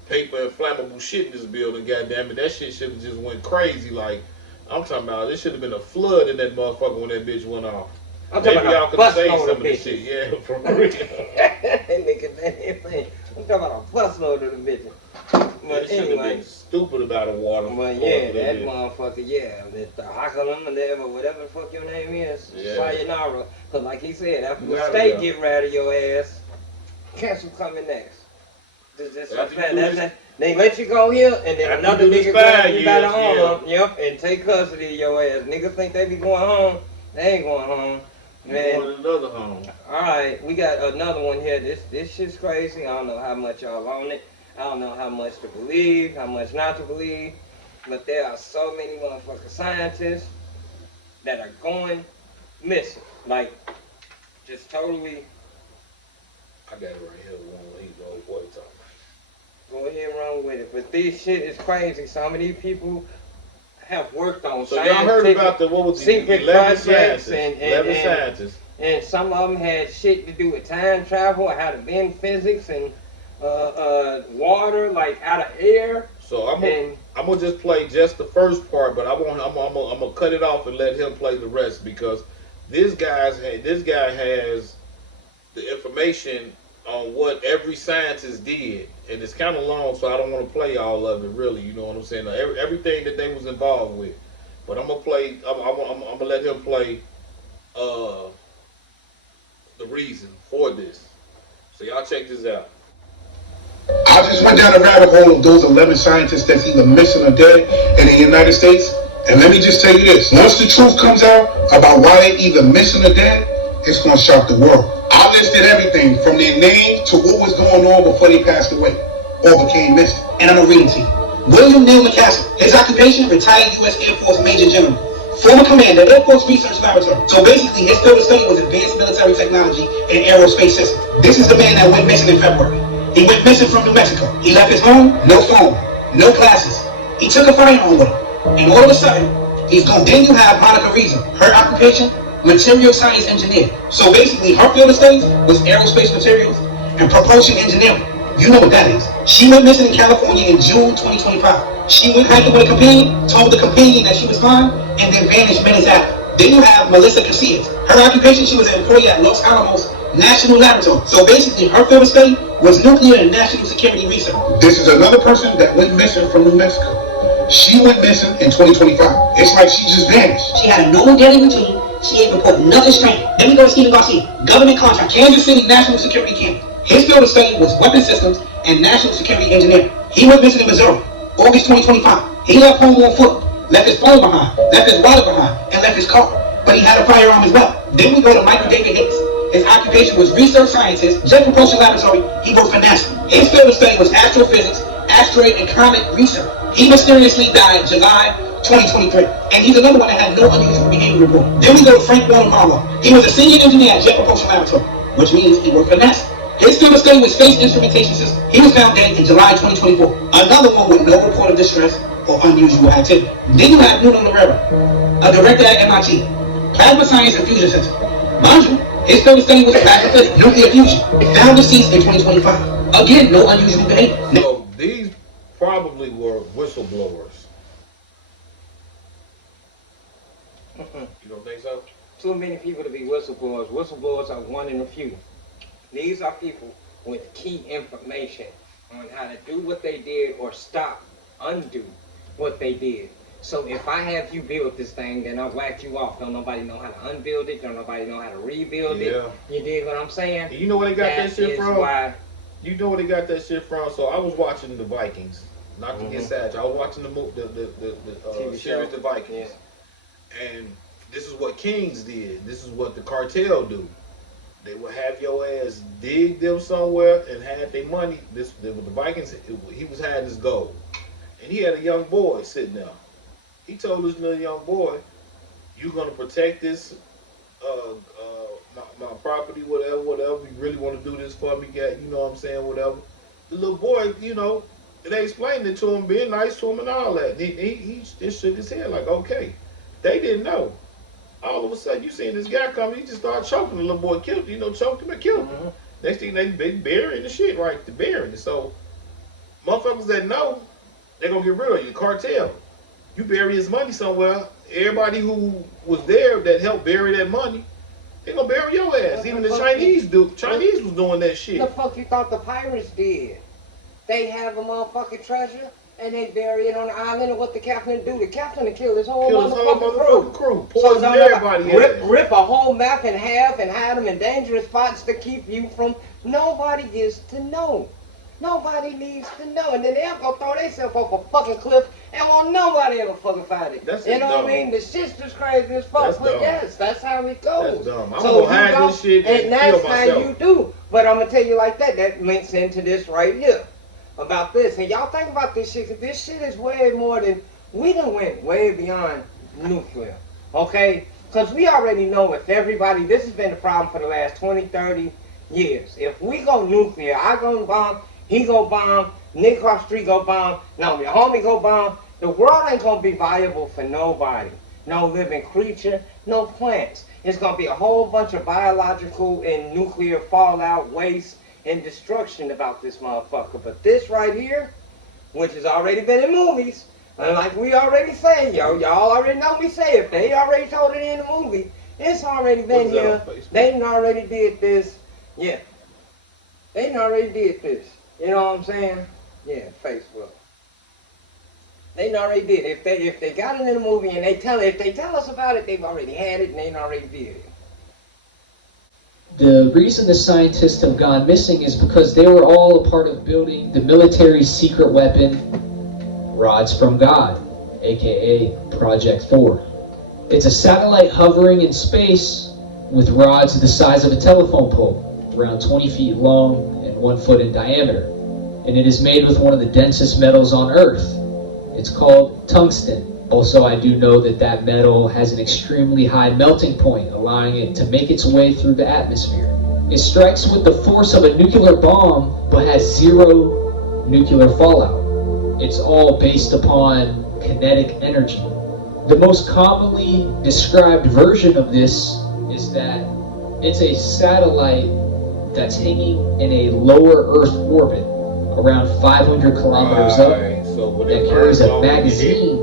paper and flammable shit in this building. Goddamn it, that shit should have just went crazy. Like I'm talking about, there should have been a flood in that motherfucker when that bitch went off. I'm talking Maybe about y'all a could bus say load some of of this bitches. shit. Yeah, for real. I'm talking about a bus load of the bitches. But They should have anyway. been stupid about a water. Well, yeah, that motherfucker, yeah. Mr. Hakalam or whatever the fuck your name is. Yeah. Sayonara. Because like he said, after the Yeah, state yeah. get rid of your ass, cancel coming next. After you do this- They let you go here, and then After another you do this nigga grab 5 you by the years, arm, yep, and take custody of your ass. Niggas think they be going home. They ain't going home. Man. Going to another home. Alright, we got another one here. This shit's crazy. I don't know how much y'all on it. I don't know how much to believe, how much not to believe. But there are so many motherfucking scientists that are going missing. Like, just totally. I got it right here. One he's old boy talking. Go ahead and run with it. But this shit is crazy. Some of these people have worked on So y'all heard about the what was the secret 11 projects scientists? 11 scientists. and some of them had shit to do with time travel, how to bend physics and water, like out of air. So I'm gonna just play just the first part, but I'm gonna cut it off and let him play the rest because this guy has the information on what every scientist did, and it's kind of long, so I don't want to play all of it really. You know what I'm saying? Everything that they was involved with, but I'm gonna play. I'm gonna let him play the reason for this. So y'all check this out. I just went down the rabbit hole of those 11 scientists that's either missing or dead in the United States. And let me just tell you this. Once the truth comes out about why they either missing or dead, it's going to shock the world. I listed everything from their name to what was going on before they passed away or became missing. And I'm going to read it to you. William Neal McCaskill. His occupation, retired U.S. Air Force Major General. Former commander, Air Force Research Laboratory. So basically, his field of study was advanced military technology and aerospace systems. This is the man that went missing in February. He went missing from New Mexico. He left his home, no phone, no classes. He took a firearm with him. And all of a sudden, he's gone. Then you have Monica Reason. Her occupation, material science engineer. So basically, her field of studies was aerospace materials and propulsion engineering. You know what that is. She went missing in California in June 2025. She went hiking with a companion, told the companion that she was fine, and then vanished minutes after. Then you have Melissa Casillas. Her occupation, she was an employee at Los Alamos National Laboratory. So basically, her field of study was nuclear and national security research. This is another person that went missing from New Mexico. She went missing in 2025. It's like she just vanished. She had a normal daily routine. She ain't report nothing strange. Then we go to Stephen Garcia, government contract, Kansas City National Security Camp. His field of study was weapons systems and national security engineering. He went missing in Missouri, August 2025. He left home on foot, left his phone behind, left his wallet behind, and left his car. But he had a firearm as well. Then we go to Michael David Hicks. His occupation was research scientist, Jet Propulsion Laboratory. He worked for NASA. His field of study was astrophysics, asteroid and comet research. He mysteriously died July 2023. And he's another one that had no unusual behavior report. Then we go to Frank Warren Harlow. He was a senior engineer at Jet Propulsion Laboratory, which means he worked for NASA. His field of study was space instrumentation system. He was found dead in July 2024. Another one with no report of distress or unusual activity. Then you have Nuno Lorero, a director at MIT, Plasma Science and Fusion Center. Mind you, his field of study was plasma physics, nuclear fusion. Found deceased in 2025. Again, no unusual behavior. So these probably were whistleblowers. You don't think so? Too many people to be whistleblowers. Whistleblowers are one in a few. These are people with key information on how to do what they did or stop, undo what they did. So if I have you build this thing, then I'll whack you off. Don't nobody know how to unbuild it. Don't nobody know how to rebuild it. You dig what I'm saying? You know where they got that shit from? Why... You know where they got that shit from? So I was watching the Vikings. Not to get sad. I was watching the series The Vikings. And this is what Kings did. This is what the cartel do. They would have your ass dig them somewhere and have their money. With the Vikings, he was hiding his gold. And he had a young boy sitting there. He told this little young boy, you're going to protect this, my property, whatever. You really want to do this for me, you know what I'm saying, whatever. The little boy, you know, they explained it to him, being nice to him and all that. He just shook his head like, okay. They didn't know. All of a sudden, you seen this guy come, he just started choking the little boy, killed him, choked him and killed him. Next thing they burying the shit, right? They're burying it. So, motherfuckers that know, they're going to get rid of you. Cartel. You bury his money somewhere. Everybody who was there that helped bury that money, They gonna bury your ass. Even the Chinese was doing that shit. The fuck you thought the pirates did? They have a motherfucking treasure and they bury it on the island. And what the captain do? The captain killed his whole motherfucking crew. Poison everybody. Rip a whole map in half and hide them in dangerous spots to keep you from. Nobody is to know. Nobody needs to know. And then they'll go throw themselves off a fucking cliff and won't nobody ever fucking find it. That's you know dumb. what I mean? The shit's just crazy as fuck. That's But dumb. yes, that's how it goes. That's dumb. I'm So gonna hide you go, this shit and and that's kill how myself. you do. But I'm gonna tell you like that. That links into this right here about this. And y'all think about this shit. 'Cause this shit is way more than we done went way beyond nuclear. Okay? Because we already know if everybody. This has been the problem for the last 20, 30 years. If we go nuclear, I go bomb. He go bomb. Nick across the street go bomb. No, your homie go bomb. The world ain't gonna be viable for nobody. No living creature, no plants. It's gonna be a whole bunch of biological and nuclear fallout, waste, and destruction about this motherfucker. But this right here, which has already been in movies, and like we already say, y'all already know me say, if they already told it in the movie, it's already been here. They done already did this. Yeah. They done already did this. You know what I'm saying? Yeah, Facebook. They done already did. If they got it in the movie and if they tell us about it, they've already had it and they done already did it. The reason the scientists have gone missing is because they were all a part of building the military's secret weapon, Rods from God, aka Project Thor. It's a satellite hovering in space with rods the size of a telephone pole, around 20 feet long and 1 foot in diameter. And it is made with one of the densest metals on Earth. It's called tungsten. Also, I do know that that metal has an extremely high melting point, allowing it to make its way through the atmosphere. It strikes with the force of a nuclear bomb, but has zero nuclear fallout. It's all based upon kinetic energy. The most commonly described version of this is that it's a satellite that's hanging in a lower Earth orbit, around 500 kilometers up, that carries a magazine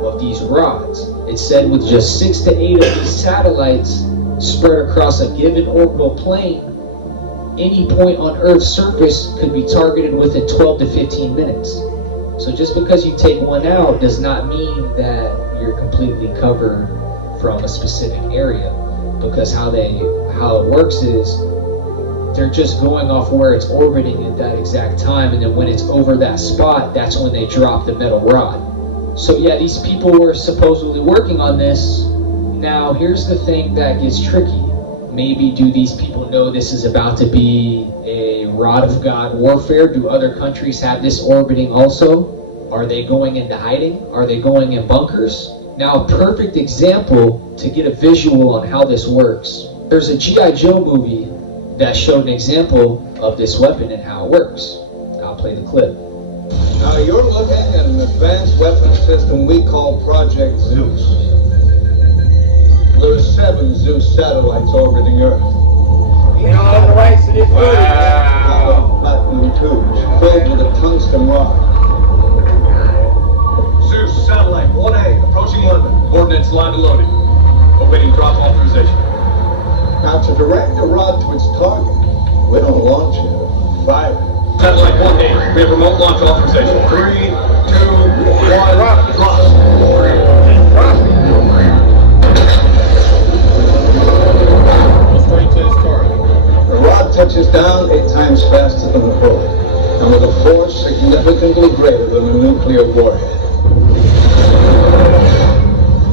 of these rods. It's said with just 6 to 8 of these satellites spread across a given orbital plane, any point on Earth's surface could be targeted within 12 to 15 minutes. So just because you take one out does not mean that you're completely covered from a specific area, because how it works is they're just going off where it's orbiting at that exact time, and then when it's over that spot, that's when they drop the metal rod. So yeah, these people were supposedly working on this. Now here's the thing that gets tricky. Maybe do these people know this is about to be a rod of God warfare? Do other countries have this orbiting also? Are they going into hiding? Are they going in bunkers? Now a perfect example to get a visual on how this works. There's a G.I. Joe movie that showed an example of this weapon and how it works. I'll play the clip. Now you're looking at an advanced weapon system we call Project Zeus. There are 7 Zeus satellites orbiting Earth. You know what the rights to this movie? Wow. Platinum tubes filled with a tungsten rod. Zeus satellite 1A approaching London. Coordinates locked and loaded. Awaiting drop authorization. Now to direct the rod to its target, we don't launch it, fire it. Satellite 1A, we have remote launch authorization. 3, 2, 1, drop. Straight to its target. The rod touches down 8 times faster than a bullet, and with a force significantly greater than a nuclear warhead.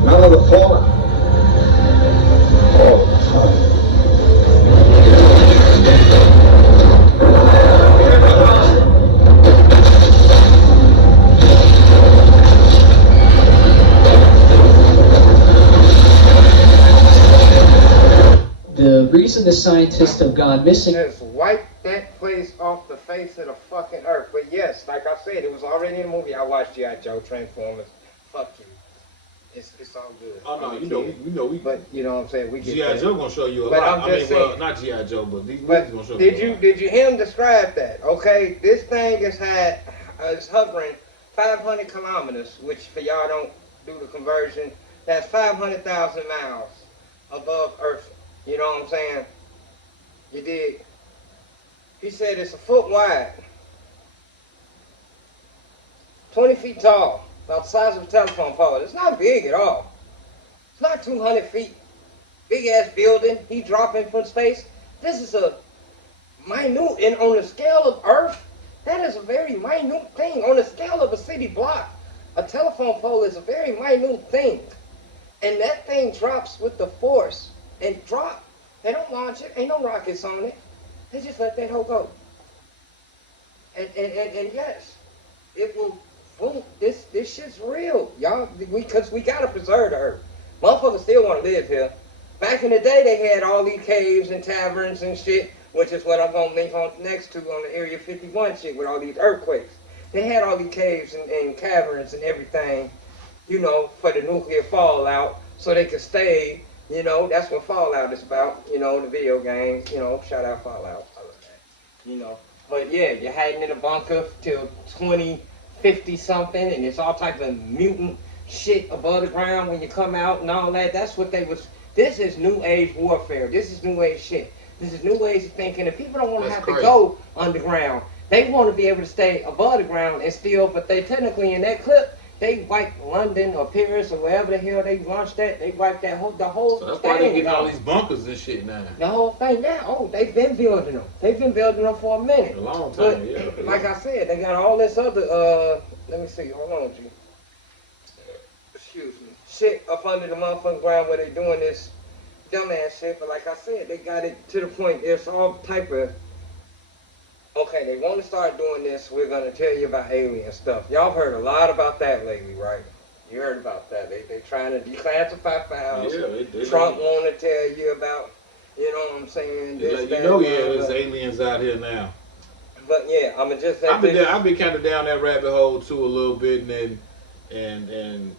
None of the fallout. All the fun. The reason the scientists have gone missing. Just wipe that place off the face of the fucking earth. But yes, like I said, it was already in the movie. I watched G.I. Joe, Transformers. Fuck you. It's all good. Oh no, you know we. But you know what I'm saying. We get G.I. that. Joe gonna show you a But lot. I'm just saying, not G.I. Joe, but these But movies gonna show you. did you hear him describe that? Okay, this thing is hovering 500 kilometers, which for y'all don't do the conversion, that's 500,000 miles above Earth You know what I'm saying? You dig? He said it's a foot wide, 20 feet tall, about the size of a telephone pole. It's not big at all. It's not 200 feet. Big ass building. He dropping from space. This is a minute, and on the scale of Earth, that is a very minute thing. On the scale of a city block, a telephone pole is a very minute thing. And that thing drops with the force and drop. They don't launch it. Ain't no rockets on it. They just let that hoe go. And yes, it will. Boom, this shit's real, y'all. Because we gotta preserve the Earth. Motherfuckers still want to live here. Back in the day, they had all these caves and taverns and shit, which is what I'm gonna link on next to on the Area 51 shit with all these earthquakes. They had all these caves and caverns and everything, you know, for the nuclear fallout, so they could stay. You know, that's what Fallout is about. You know, the video games. You know, shout out Fallout. I love that. You know, but yeah, you're hiding in a bunker till 2050 something, and it's all type of mutant shit above the ground when you come out and all that. That's what they was. This is new age warfare. This is new age shit. This is new ways of thinking. If people don't want to have to go underground, they want to be able to stay above the ground and still. But they technically in that clip, they wiped London or Paris or wherever the hell they launched that. They wiped that whole So that's why they get all these bunkers and shit now. The whole thing now. Oh, they've been building them. They've been building them for a minute. A long But time, yeah. like I said, they got all this other. Let me see. Hold on, G. Excuse me. Shit up under the motherfucking ground where they doing this dumbass shit. But like I said, they got it to the point. There's all type of. Okay, they want to start doing this. We're going to tell you about alien stuff. Y'all heard a lot about that lately, right? You heard about that. They trying to declassify files. Yeah, they Trump want to tell you about, you know what I'm saying? They let you know, yeah, there's aliens out here now. But yeah, I'm just. I've been kind of down that rabbit hole too a little bit, and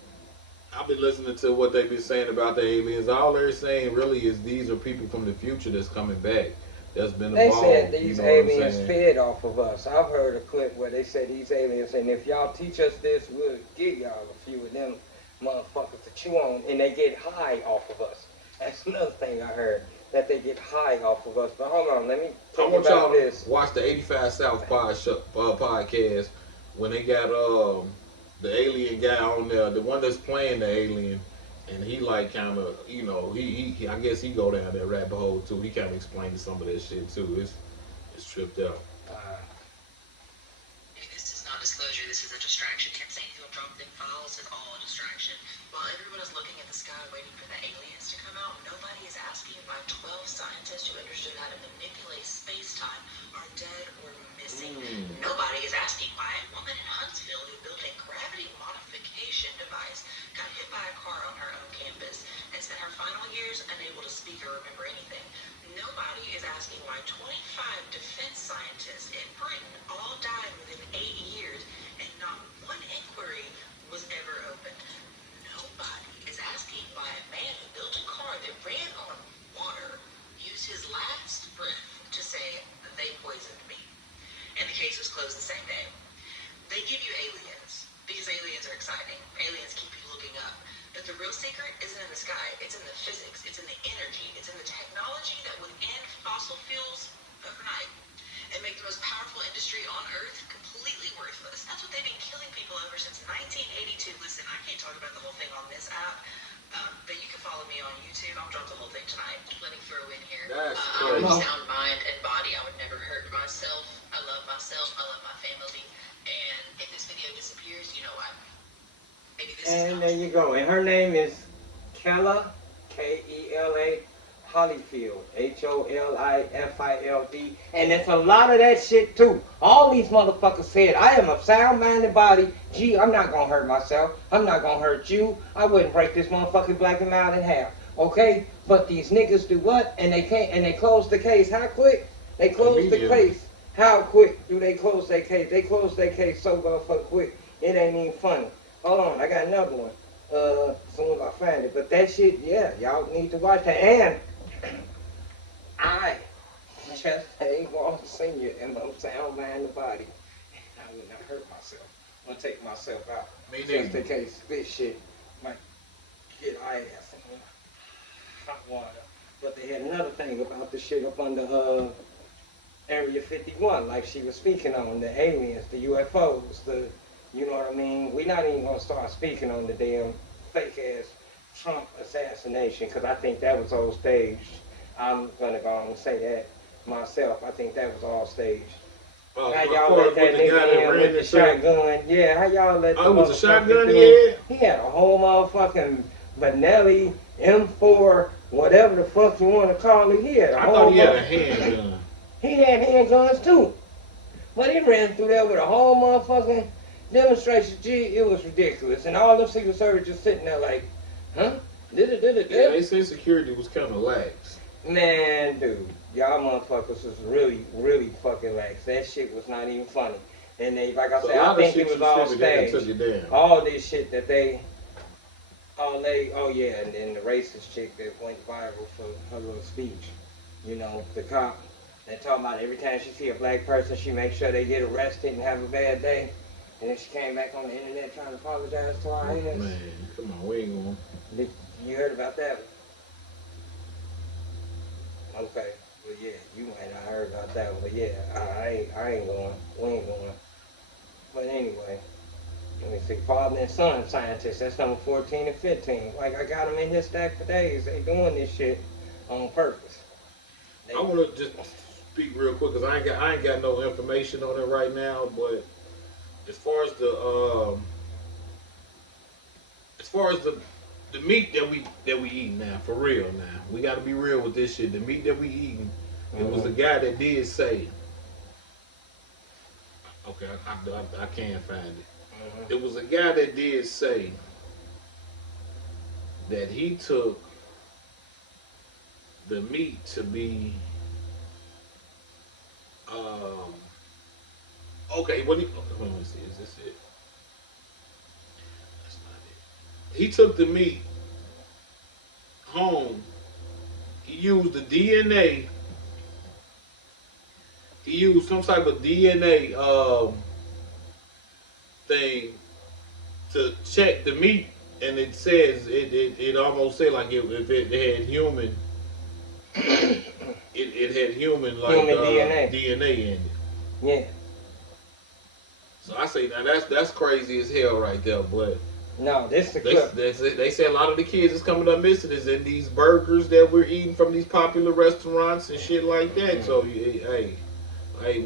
I've been listening to what they've been saying about the aliens. All they're saying really is these are people from the future that's coming back. That's been involved. They said these you know aliens fed off of us. I've heard a clip where they said these aliens, and if y'all teach us this, we'll give y'all a few of them motherfuckers to chew on, and they get high off of us. That's another thing I heard, that they get high off of us. But hold on, let me tell you about this. Watch the 85 South podcast when they got the alien guy on there, the one that's playing the alien. And he like kind of, you know, he I guess he go down that rabbit hole too. He kind of explained some of that shit too. It's tripped out. This is not disclosure. This is a distraction. Can't say anything about dropping files. It's all a distraction. While everyone is looking at the sky waiting for the aliens to come out, nobody is asking why 12 scientists who understood how to manipulate space-time are dead or missing. Nobody is asking why a woman in Huntsville who built a gravity modification device got hit by a car on her own campus and spent her final years unable to speak or remember anything. Nobody is asking why 25 defense scientists in Britain all died within 8 years and not one inquiry was ever opened. Nobody is asking why a man who built a car that ran on water used his last breath to say, "They poisoned me." And the case was closed the same day. They give you aliens because aliens are exciting. Aliens keep you looking up. But the real secret isn't in the sky. It's in the physics. It's in the energy. It's in the technology that would end fossil fuels overnight and make the most powerful industry on Earth completely worthless. That's what they've been killing people over since 1982. Listen, I can't talk about the whole thing on this app, but you can follow me on YouTube. I'll drop the whole thing tonight. Let me throw in here. I'm sound mind and body. I would never hurt myself. I love myself. I love my family. And if this video disappears, you know why. Maybe this is And there you go. And her name is Kela, Kela Holyfield, Holifild. And there's a lot of that shit too. All these motherfuckers said, I am a sound-minded body. Gee, I'm not gonna hurt myself. I'm not gonna hurt you. I wouldn't break this motherfucking black and mild in half. Okay? But these niggas do what? And they can't. And they close the case. How quick? They close the case. How quick do they close their case? They close their case so motherfucking quick. It ain't even funny. Hold on, I got another one. As soon as I find it. But that shit, yeah, y'all need to watch that. And I just ain't want to sing it in my sound mind the body. I would not hurt myself. I'm gonna take myself out. Just in case this shit might get ass in hot water. But they had another thing about the shit up under Area 51, like she was speaking on, the aliens, the UFOs, you know what I mean? We're not even gonna start speaking on the damn fake ass Trump assassination, because I think that was all staged. I'm gonna go on and say that myself. I think that was all staged. How y'all let that nigga in with the shotgun? Yeah, how y'all let the was a shotgun he had a whole motherfucking Benelli M4, whatever the fuck you want to call it. He had a I whole thought he had a handgun. He had handguns too. But he ran through there with a whole motherfucking demonstration. Gee, it was ridiculous. And all them Secret Service just sitting there like, huh? Yeah, they said security was kind of lax. Man, dude, y'all motherfuckers was really, really fucking lax. That shit was not even funny. And they, like I said, I think it was all staged. All this shit that oh yeah, and then the racist chick that went viral for her little speech. You know, the cop, they talking about every time she see a black person, she makes sure they get arrested and have a bad day. And then she came back on the internet trying to apologize to our ass. Man, come on, we ain't going. You heard about that one? Okay, well yeah, you might not heard about that one, but yeah, I ain't going. We ain't going. But anyway, let me see. Father and son scientists. That's number 14 and 15. Like I got them in here stacked for days. They doing this shit on purpose. I want to just speak real quick because I ain't got no information on it right now. But as far as the meat that we eat now, for real now, we got to be real with this shit. The meat that we eating, it was a guy that did say. Okay, I can't find it. It was a guy that did say that he took the meat to be okay, let me see, is this it? That's not it. He took the meat home. He used the DNA. He used some type of DNA thing to check the meat, and it says it almost said like if it had human, it had human like human DNA in it. Yeah. So I say now that's crazy as hell right there, but. No, this is the clip. They say a lot of the kids that's coming up missing is in these burgers that we're eating from these popular restaurants and shit like that. So hey,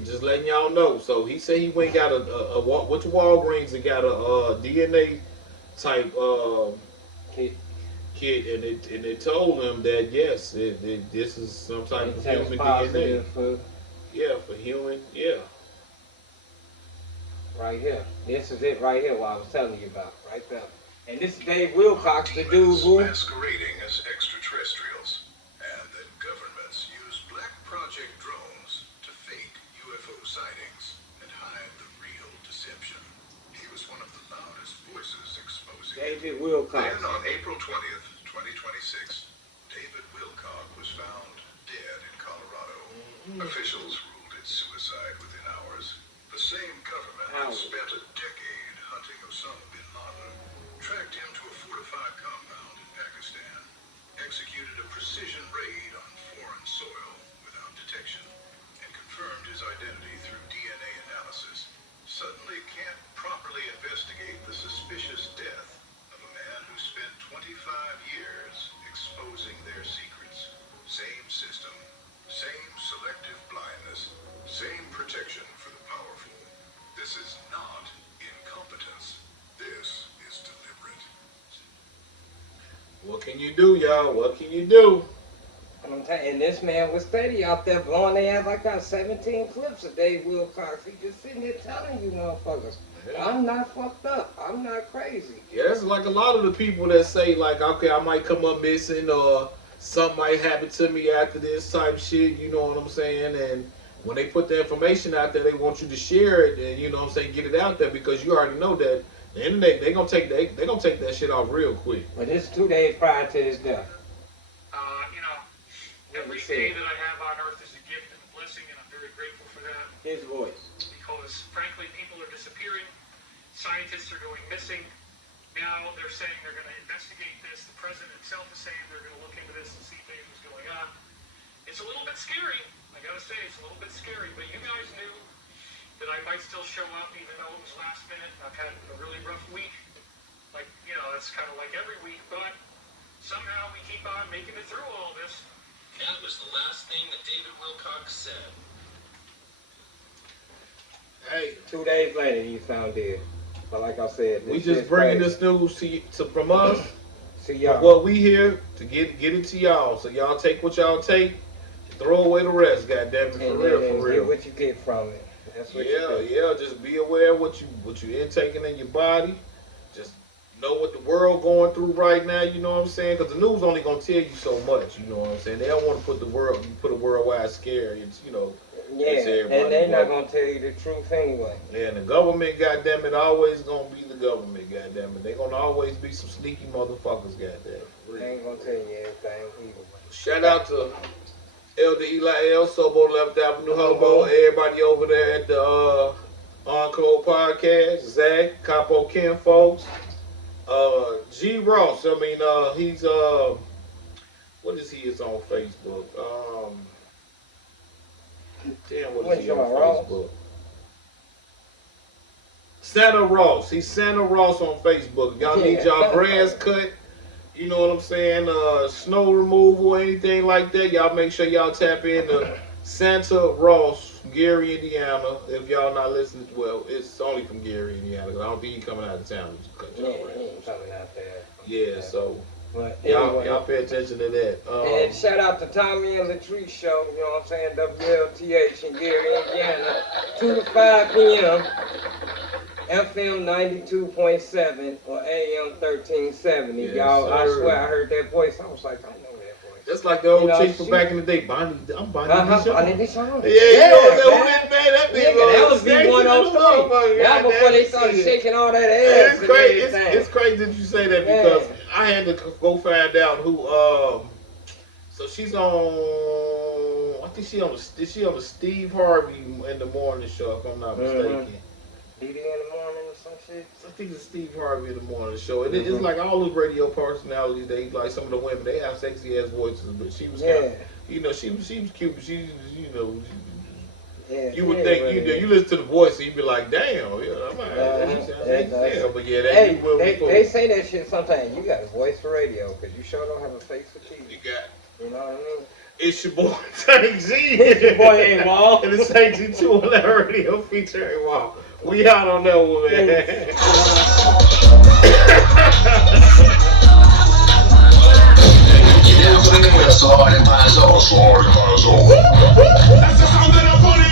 just letting y'all know. So he said he went and got went to Walgreens and got a DNA type kit, and it told him that yes, this is some type of human DNA. Yeah, for human, yeah. Right here. This is it right here what I was telling you about. Right there. And this is Dave Wilcox, the dude who masquerading as extraterrestrials, and that governments use black project drones to fake UFO sightings and hide the real deception. He was one of the loudest voices exposing David Wilcox. Then on April 20th, 2026, David Wilcox was found dead in Colorado. Officials ruled it suicide within hours. The same government that spent a decade hunting Osama bin Laden tracked him to a fortified compound in Pakistan, executed a precision raid on foreign soil without detection, and confirmed his identity through DNA analysis. Suddenly can't properly investigate the suspicious death of a man who spent 25 years exposing their secrets. Same system, same selective blindness, same protection for the powerful. This is not incompetence. This is deliberate. What can you do, y'all? What can you do? And this man was steady out there blowing their ass. I got 17 clips of Dave Wilcox. He just sitting here telling you motherfuckers, I'm not fucked up. I'm not crazy. Yeah, it's like a lot of the people that say like, okay, I might come up missing or something might happen to me after this type shit, you know what I'm saying? And when they put the information out there, they want you to share it and, you know what I'm saying, get it out there because you already know that the internet, they're gonna take that shit off real quick. But this is 2 days prior to his death. Every day that I have on earth is a gift and a blessing, and I'm very grateful for that. His voice. Because, frankly, people are disappearing, scientists are going missing, Now they're saying they're going to investigate this. The president himself is saying they're going to look into this and see things what's going on. It's a little bit scary. I got to say, it's a little bit scary. But you guys knew that I might still show up even though it was last minute. I've had a really rough week. Like, you know, that's kind of like every week. But somehow we keep on making it through all this. That was the last thing that David Wilcox said. Hey, 2 days later, he found dead. But like I said, we just bringing this news from us. To y'all. What we here to get it to y'all. So y'all take what y'all take, throw away the rest. Goddamn it, for real. Get what you get from it. That's what you Yeah. Just be aware of what you intaking in your body. Just know what the world going through right now. You know what I'm saying? Because the news only gonna tell you so much. You know what I'm saying? They don't want to put a worldwide scare. It's Yeah, and they're not gonna tell you the truth anyway. Yeah, and the government, goddamn it, always gonna be the government, goddamn it. They gonna always be some sneaky motherfuckers, goddamn it. They ain't gonna tell you everything either. Shout out to Elder Eli L, Sobo 11th Avenue, Hobo, everybody over there at the Encore Podcast, Zach, Capo Ken folks, G Ross. I mean, he's what is he? Is on Facebook? Damn, what is he on Facebook? Santa Ross. He's Santa Ross on Facebook. Y'all need y'all grass cut. You know what I'm saying? Snow removal, anything like that. Y'all make sure y'all tap into Santa Ross, Gary, Indiana. If y'all not listening, well, it's only from Gary, Indiana. Cause I don't think he's coming out of town. He ain't coming out there. Yeah, so but y'all pay attention to that. And shout out to Tommy and Latrice show, you know what I'm saying? WLTH in Gary, Indiana, 2 to 5 p.m. FM 92.7 or AM 1370. Yes, y'all, I sir. swear I heard that voice. I was like, I know that voice. That's like the old chick from she- back in the day, Bonnie. I'm Bonnie Deshawn. Bonnie Deshawn. Yeah, you know man. that that Nigga, that was B103. That was before they started shaking all that ass. It's and crazy. everything. It's crazy that you say that because I had to go find out who. So she's on. I think is she on the Steve Harvey in the morning show? If I'm not mistaken. DD in the morning or some shit. I think it's Steve Harvey in the morning show. It's like all those radio personalities. They like some of the women. They have sexy ass voices, but she was kind of, she was cute. She you would think you listen to the voice and you'd be like, damn, I'm like, but yeah, they say that shit sometimes. You got a voice for radio because you sure don't have a face for TV. You got. You know what I mean? It's your boy Tank Z. It's your boy A-Wall. And it's Tank Z2 on that radio feature A-Wall. We out on that one, man. That's the sound of the police.